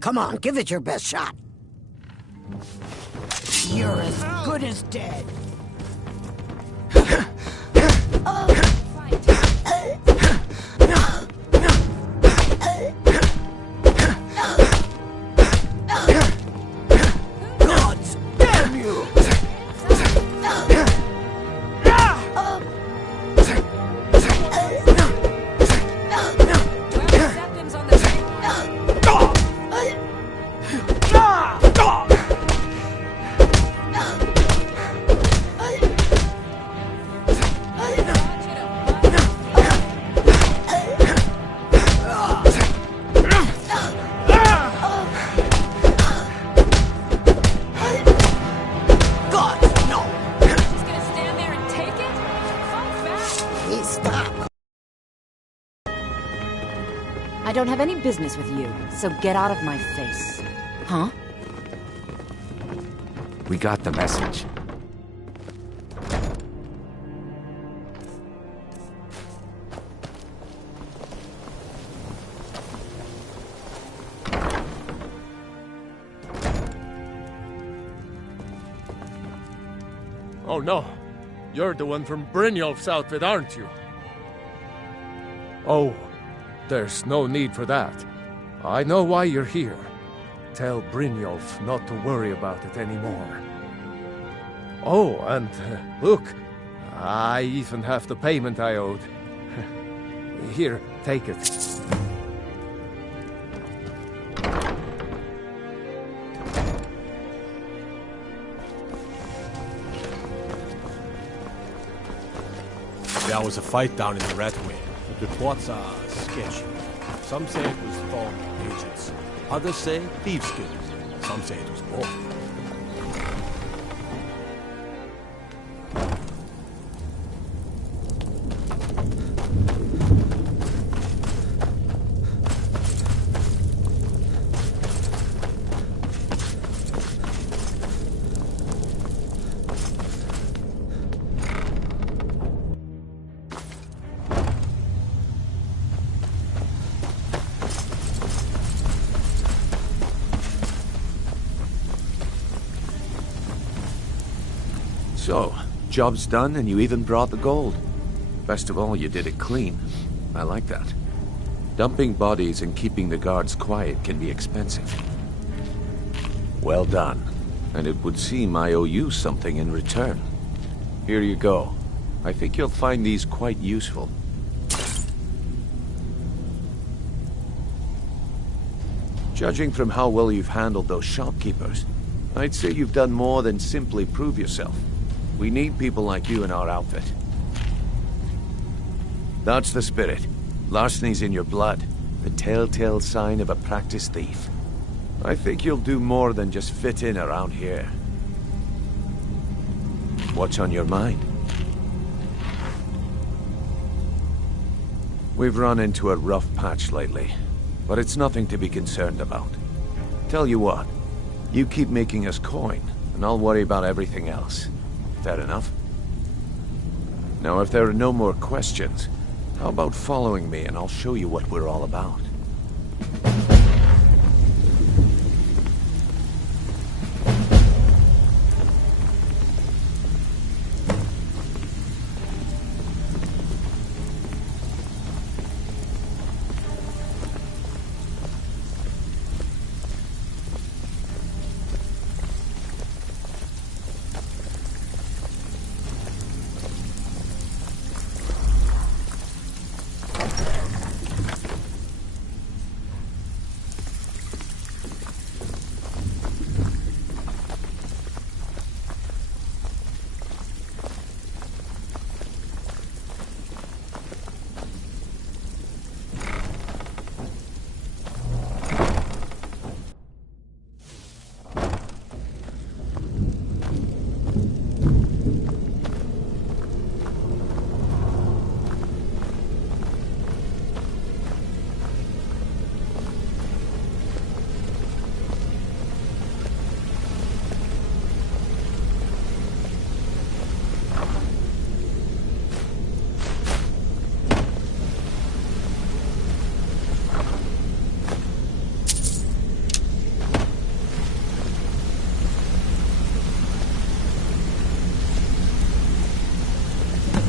Come on, give it your best shot. You're as good as dead. Gods damn you! I don't have any business with you, so get out of my face. Huh? We got the message. Oh no, you're the one from Brynjolf's outfit, aren't you? Oh, there's no need for that. I know why you're here. Tell Brynjolf not to worry about it anymore. Oh, and look, I even have the payment I owed. Here, take it. There was a fight down in the Ratway. The reports are sketchy. Some say it was Thorn agents. Others say thieves' guild. Some say it was both. So, job's done and you even brought the gold. Best of all, you did it clean. I like that. Dumping bodies and keeping the guards quiet can be expensive. Well done. And it would seem I owe you something in return. Here you go. I think you'll find these quite useful. Judging from how well you've handled those shopkeepers, I'd say you've done more than simply prove yourself. We need people like you in our outfit. That's the spirit. Larceny's in your blood. The telltale sign of a practiced thief. I think you'll do more than just fit in around here. what's on your mind? We've run into a rough patch lately, but it's nothing to be concerned about. Tell you what, you keep making us coin, and I'll worry about everything else. Fair enough? Now, if there are no more questions, how about following me and I'll show you what we're all about?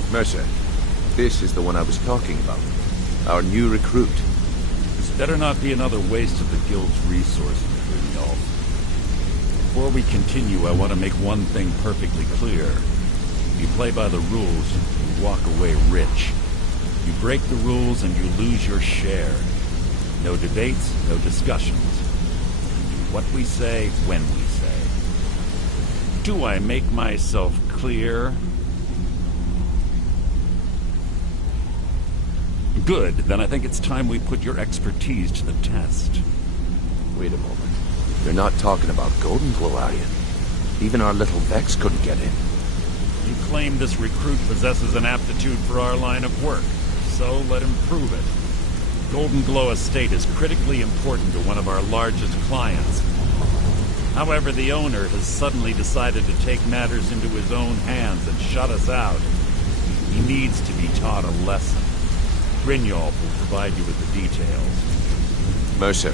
Mercer, this is the one I was talking about. Our new recruit. This better not be another waste of the Guild's resources, Brynjolf. Before we continue, I want to make one thing perfectly clear. You play by the rules, you walk away rich. You break the rules and you lose your share. No debates, no discussions. Do what we say, when we say. Do I make myself clear? Good, then I think it's time we put your expertise to the test. Wait a moment. You're not talking about Golden Glow, are you? Even our little Vex couldn't get in. You claim this recruit possesses an aptitude for our line of work, so let him prove it. Golden Glow Estate is critically important to one of our largest clients. However, the owner has suddenly decided to take matters into his own hands and shut us out. He needs to be taught a lesson. Brynjolf will provide you with the details. Mercer,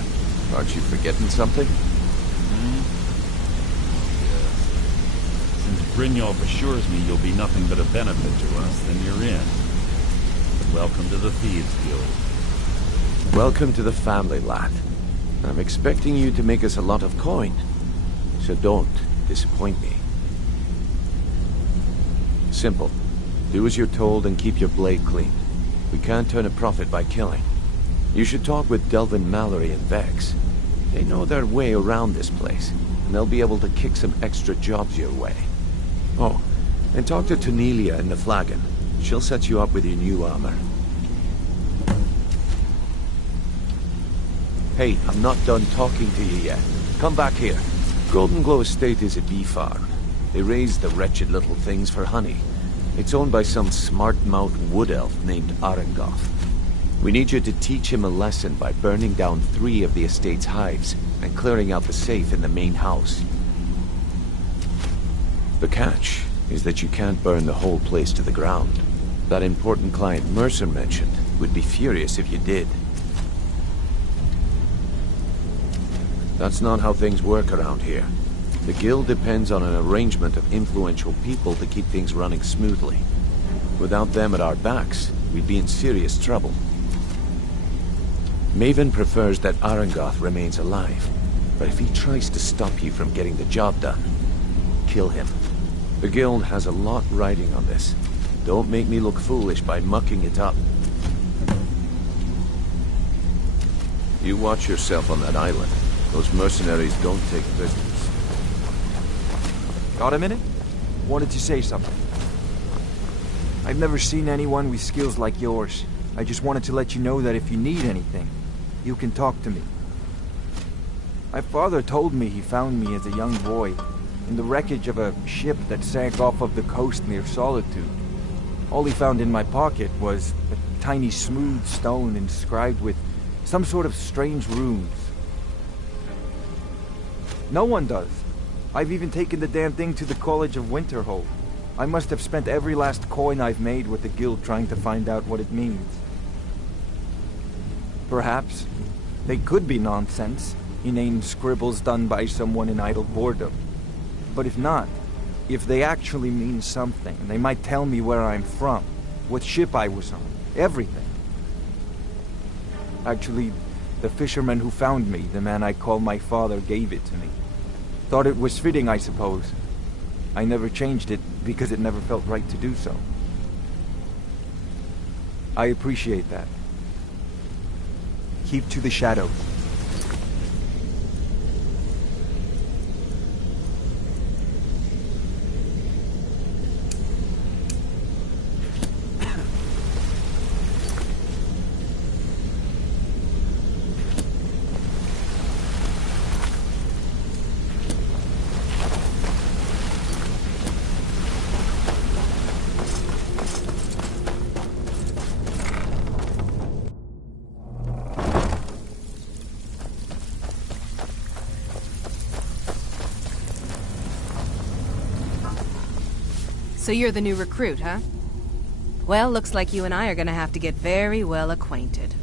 aren't you forgetting something? Yes. Since Brynjolf assures me you'll be nothing but a benefit to us, then you're in. Welcome to the Thieves Guild. Welcome to the family, lad. I'm expecting you to make us a lot of coin. So don't disappoint me. Simple. Do as you're told and keep your blade clean. We can't turn a profit by killing. You should talk with Delvin Mallory and Vex. They know their way around this place, and they'll be able to kick some extra jobs your way. Oh, and talk to Tonelia in the Flagon. She'll set you up with your new armor. Hey, I'm not done talking to you yet. Come back here. Golden Glow Estate is a bee farm. They raise the wretched little things for honey. It's owned by some smart-mouthed wood elf named Arangoth. We need you to teach him a lesson by burning down 3 of the estate's hives and clearing out the safe in the main house. The catch is that you can't burn the whole place to the ground. That important client Mercer mentioned would be furious if you did. That's not how things work around here. The guild depends on an arrangement of influential people to keep things running smoothly. Without them at our backs, we'd be in serious trouble. Maven prefers that Arangoth remains alive, but if he tries to stop you from getting the job done, kill him. The guild has a lot riding on this. Don't make me look foolish by mucking it up. You watch yourself on that island. Those mercenaries don't take prisoners. Got a minute? Wanted to say something. I've never seen anyone with skills like yours. I just wanted to let you know that if you need anything, you can talk to me. My father told me he found me as a young boy, in the wreckage of a ship that sank off of the coast near Solitude. All he found in my pocket was a tiny smooth stone inscribed with some sort of strange runes. No one does. I've even taken the damn thing to the College of Winterhold. I must have spent every last coin I've made with the guild trying to find out what it means. Perhaps they could be nonsense, inane scribbles done by someone in idle boredom. But if not, if they actually mean something, they might tell me where I'm from, what ship I was on, everything. Actually, the fisherman who found me, the man I call my father, gave it to me. Thought it was fitting, I suppose. I never changed it because it never felt right to do so. I appreciate that. Keep to the shadows. So you're the new recruit, huh? Well, looks like you and I are gonna have to get very well acquainted.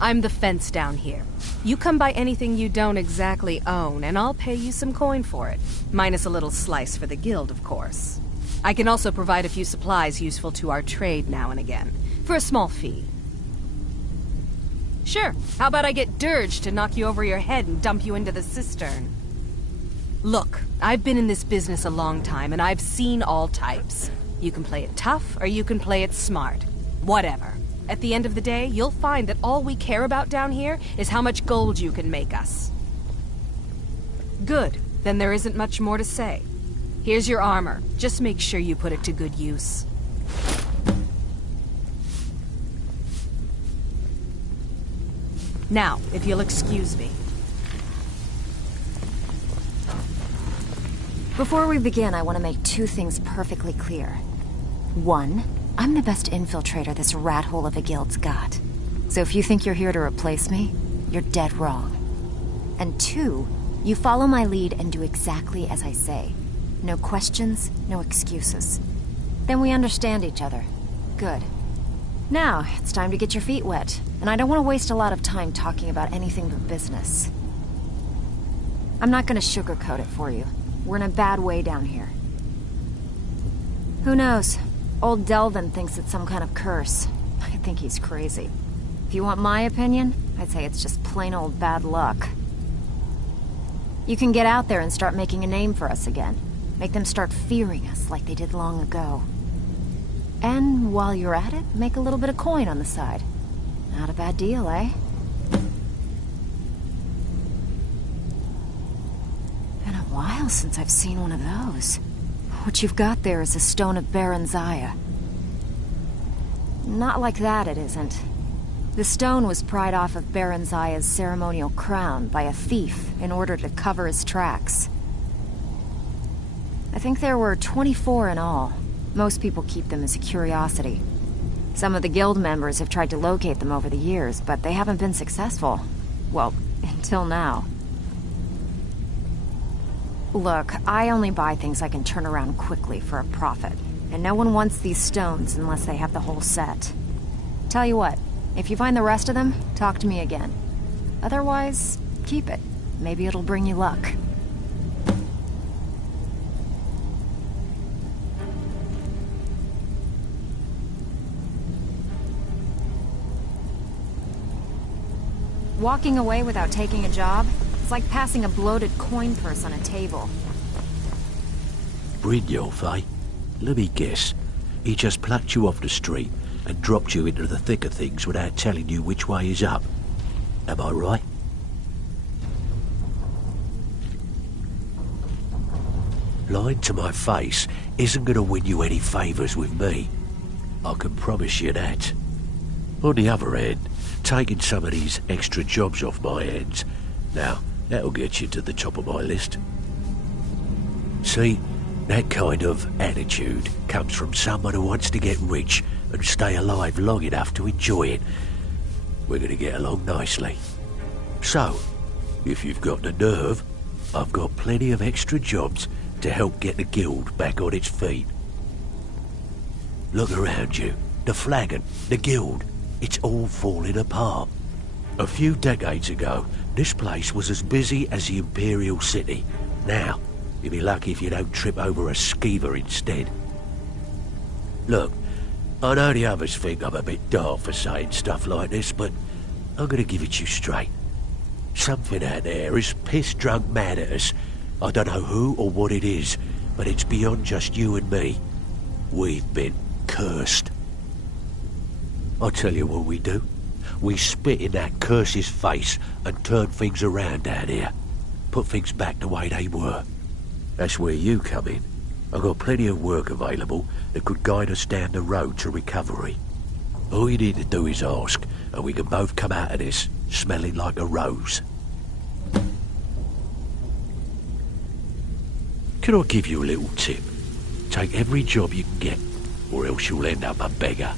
I'm the fence down here. You come by anything you don't exactly own, and I'll pay you some coin for it. Minus a little slice for the guild, of course. I can also provide a few supplies useful to our trade now and again, for a small fee. Sure, how about I get Dirge to knock you over your head and dump you into the cistern? Look, I've been in this business a long time, and I've seen all types. You can play it tough, or you can play it smart. Whatever. At the end of the day, you'll find that all we care about down here is how much gold you can make us. Good. Then there isn't much more to say. Here's your armor. Just make sure you put it to good use. Now, if you'll excuse me. Before we begin, I want to make two things perfectly clear. One, I'm the best infiltrator this rat hole of a guild's got. So if you think you're here to replace me, you're dead wrong. And two, you follow my lead and do exactly as I say. No questions, no excuses. Then we understand each other. Good. Now, it's time to get your feet wet, and I don't want to waste a lot of time talking about anything but business. I'm not going to sugarcoat it for you. We're in a bad way down here. Who knows? Old Delvin thinks it's some kind of curse. I think he's crazy. If you want my opinion, I'd say it's just plain old bad luck. You can get out there and start making a name for us again. Make them start fearing us like they did long ago. And while you're at it, make a little bit of coin on the side. Not a bad deal, eh? Been a while since I've seen one of those. What you've got there is a stone of Baron Zaya. Not like that, it isn't. The stone was pried off of Baron Zaya's ceremonial crown by a thief in order to cover his tracks. I think there were 24 in all. Most people keep them as a curiosity. Some of the guild members have tried to locate them over the years, but they haven't been successful. Well, until now. Look, I only buy things I can turn around quickly for a profit. And no one wants these stones unless they have the whole set. Tell you what, if you find the rest of them, talk to me again. Otherwise, keep it. Maybe it'll bring you luck. Walking away without taking a job? It's like passing a bloated coin purse on a table. Brynjolf, eh? Let me guess. He just plucked you off the street and dropped you into the thick of things without telling you which way is up. Am I right? Lying to my face isn't going to win you any favours with me. I can promise you that. On the other hand, taking some of these extra jobs off my hands. Now, That'll get you to the top of my list. See, that kind of attitude comes from someone who wants to get rich and stay alive long enough to enjoy it. We're going to get along nicely. So, if you've got the nerve, I've got plenty of extra jobs to help get the guild back on its feet. Look around you. The flagon, the guild, it's all falling apart. A few decades ago, this place was as busy as the Imperial City. Now, you'll be lucky if you don't trip over a skeever instead. Look, I know the others think I'm a bit dark for saying stuff like this, but I'm gonna give it you straight. Something out there is piss-drunk mad at us. I don't know who or what it is, but it's beyond just you and me. We've been cursed. I'll tell you what we do. We spit in that curse's face and turn things around down here. Put things back the way they were. That's where you come in. I've got plenty of work available that could guide us down the road to recovery. All you need to do is ask, and we can both come out of this smelling like a rose. Can I give you a little tip? Take every job you can get, or else you'll end up a beggar.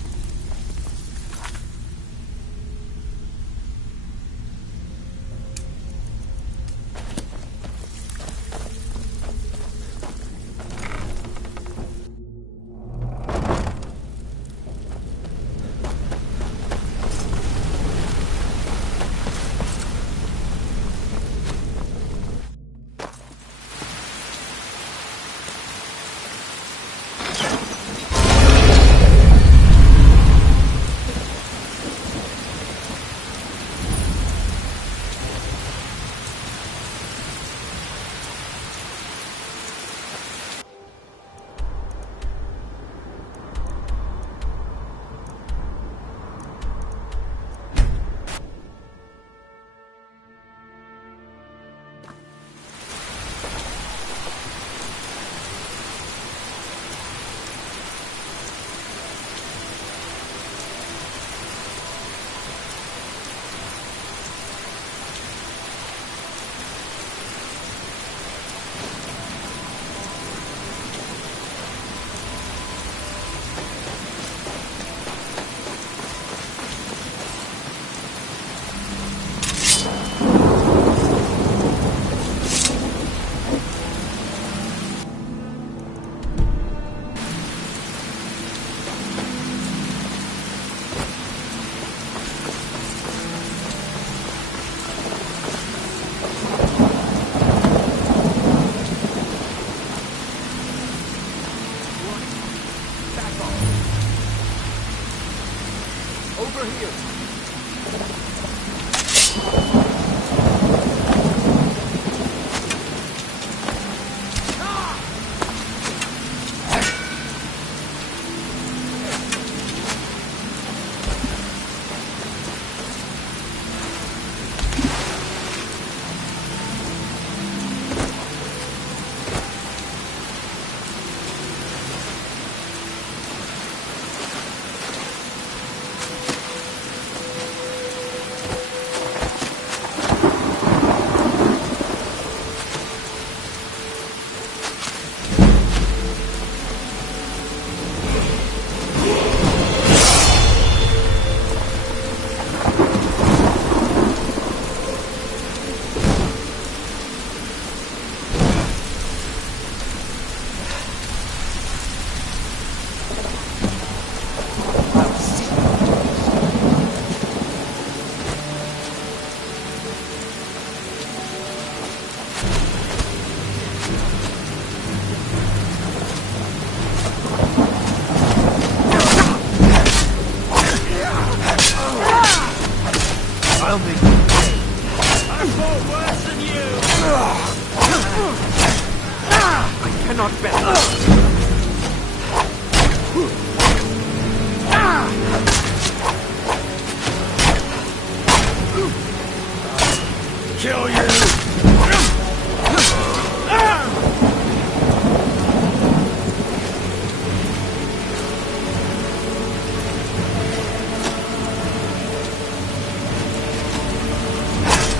Kill you!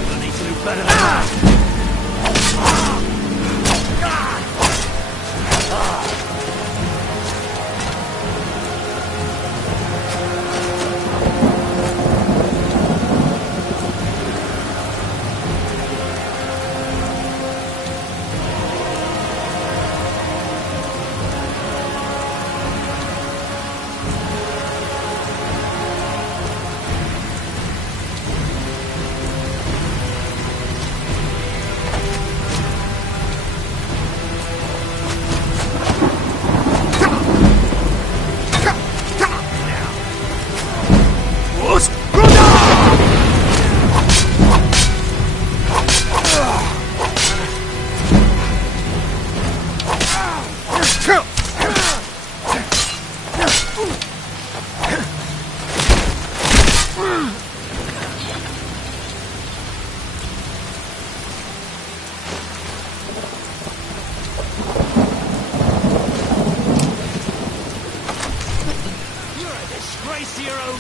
I need to do better than that.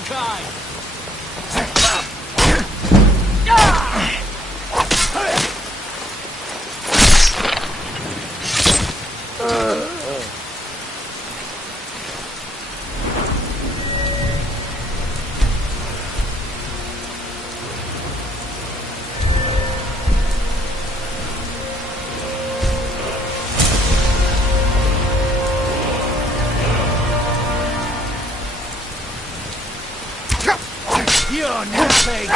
kind! You're nothing!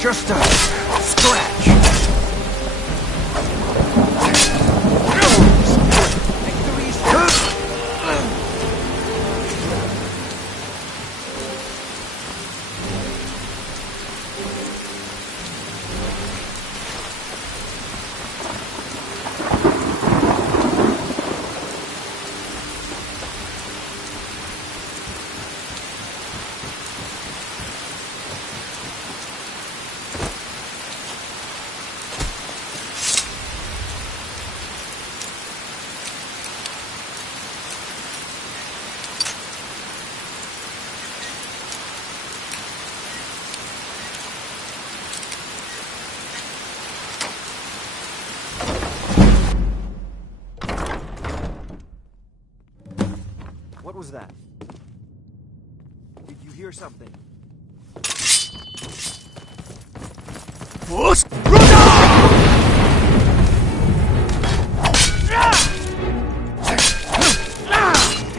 Just a scratch. What was that? Did you hear something?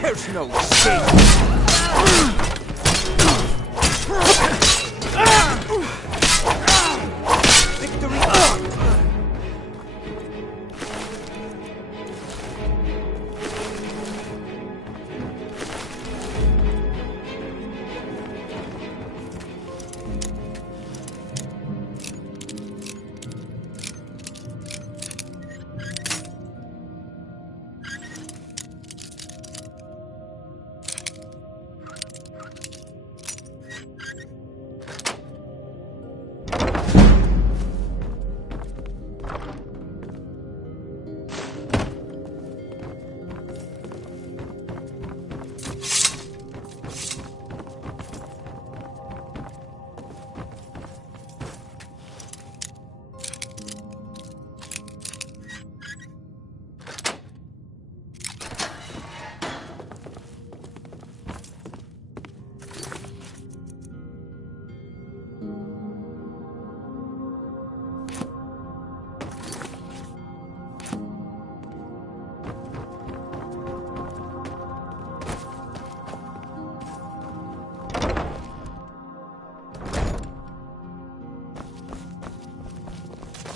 There's no escape.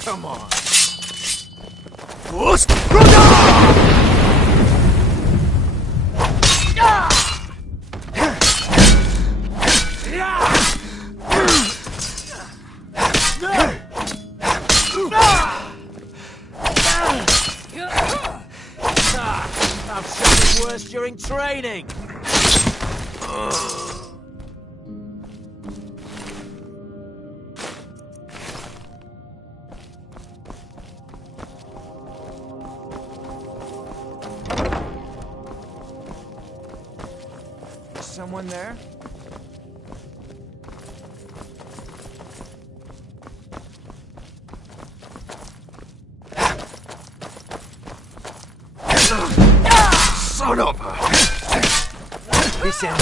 Come on. I've seen worse during training. Someone there? Son of a... This end.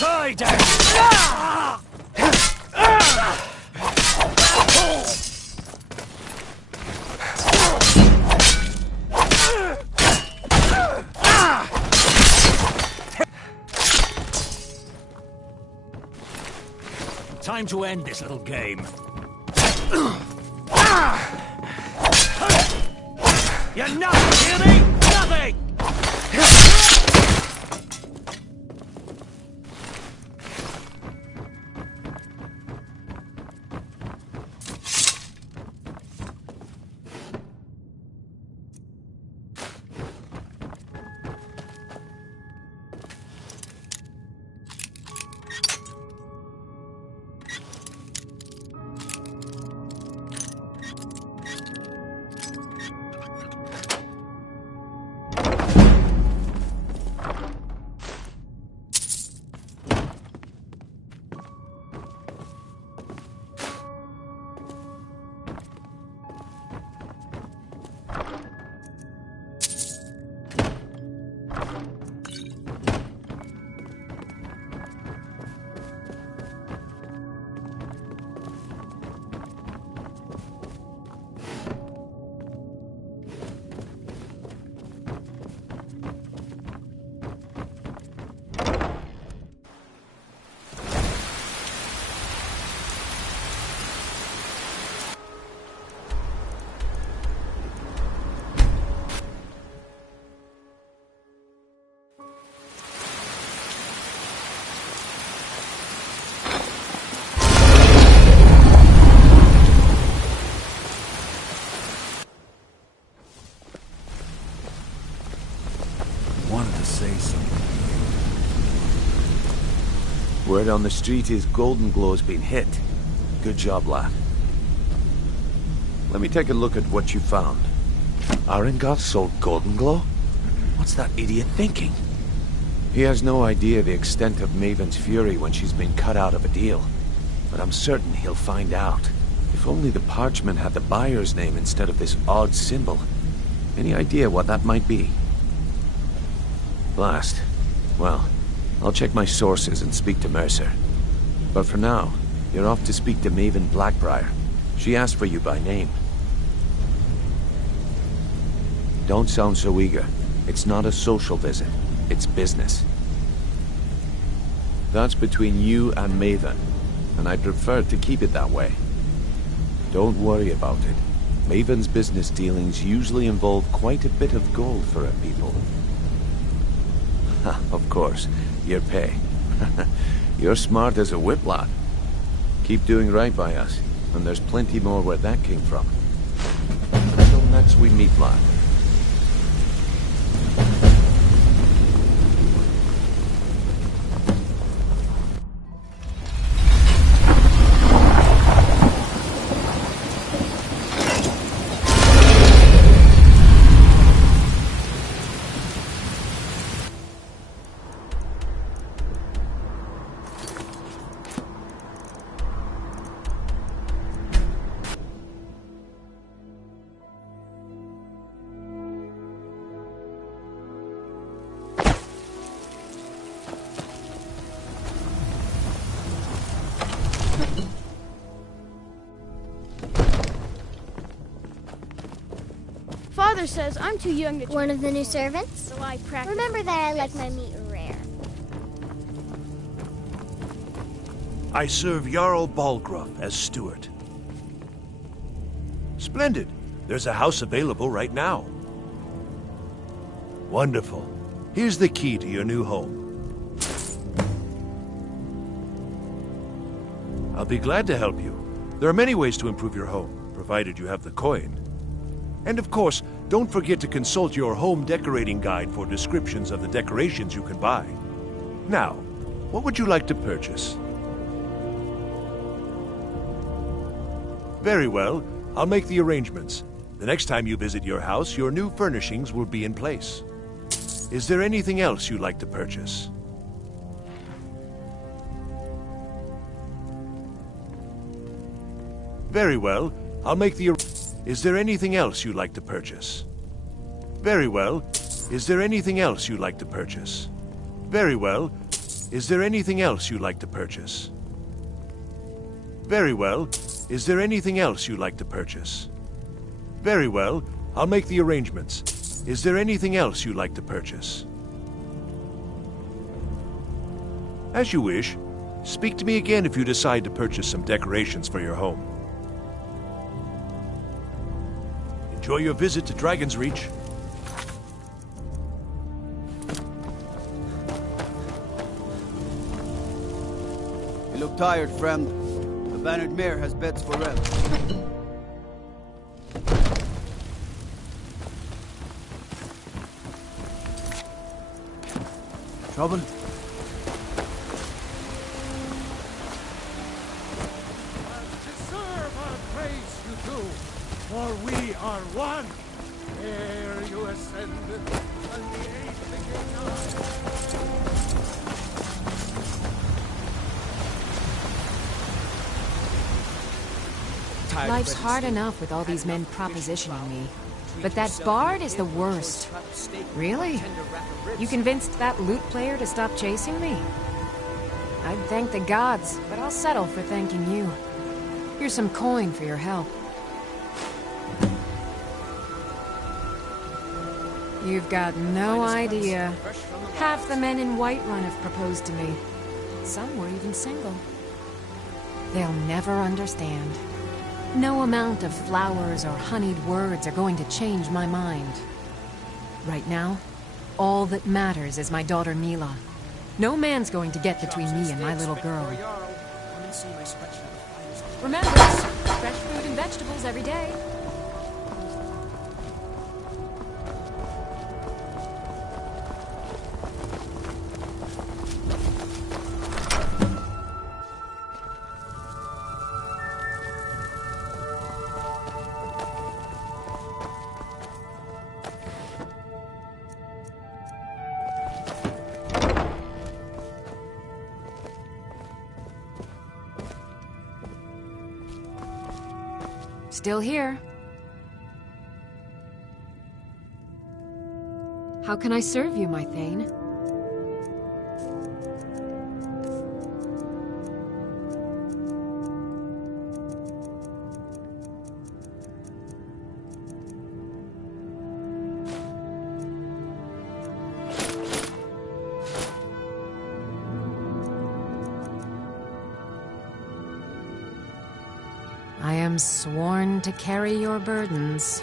Die, Dad! Time to end this little game. You're nothing, hear me? Nothing! Wanted to say something. Word on the street is Golden Glow's been hit. Good job, lad. Let me take a look at what you found. Arengoth sold Golden Glow? What's that idiot thinking? He has no idea the extent of Maven's fury when she's been cut out of a deal. But I'm certain he'll find out. If only the parchment had the buyer's name instead of this odd symbol. Any idea what that might be? Blast. Well, I'll check my sources and speak to Mercer. But for now, you're off to speak to Maven Blackbriar. She asked for you by name. Don't sound so eager. It's not a social visit. It's business. That's between you and Maven, and I prefer to keep it that way. Don't worry about it. Maven's business dealings usually involve quite a bit of gold for her people. Of course, your pay. You're smart as a whip, lad. Keep doing right by us, and there's plenty more where that came from. Until next we meet, lad. Father says I'm too young to... One of the new servants? So I practice. Remember that I like my meat rare. I serve Jarl Balgruff as steward. Splendid. There's a house available right now. Wonderful. Here's the key to your new home. I'll be glad to help you. There are many ways to improve your home, provided you have the coin. And of course, don't forget to consult your home decorating guide for descriptions of the decorations you can buy. Now, what would you like to purchase? Very well, I'll make the arrangements. The next time you visit your house, your new furnishings will be in place. Is there anything else you'd like to purchase? Very well, I'll make the... Is there anything else you'd like to purchase? Very well. Is there anything else you'd like to purchase? Very well. Is there anything else you'd like to purchase? Very well. Is there anything else you'd like to purchase? Very well. I'll make the arrangements. Is there anything else you'd like to purchase? As you wish. Speak to me again if you decide to purchase some decorations for your home. Enjoy your visit to Dragon's Reach. You look tired, friend. The Bannered Mare has beds for rest. Trouble? Deserve our praise you do, for we are one. Ere you ascend, and the age begin Life's hard enough with all these men propositioning me. But that bard is the worst. Really? You convinced that lute player to stop chasing me? I'd thank the gods, but I'll settle for thanking you. Here's some coin for your help. You've got no idea. Half the men in Whiterun have proposed to me. Some were even single. They'll never understand. No amount of flowers or honeyed words are going to change my mind. Right now, all that matters is my daughter Mila. No man's going to get between me and my little girl. Remember, fresh fruit and vegetables every day. Still here. How can I serve you, my Thane? I am sworn to carry your burdens.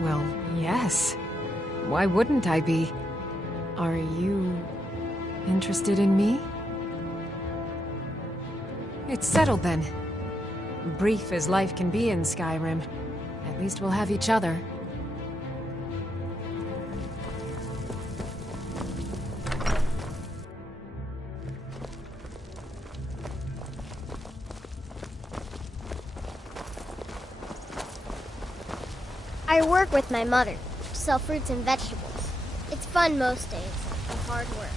Well, yes. Why wouldn't I be? Are you interested in me? It's settled then. Brief as life can be in Skyrim. At least we'll have each other. I work with my mother, sell fruits and vegetables. It's fun most days, and hard work.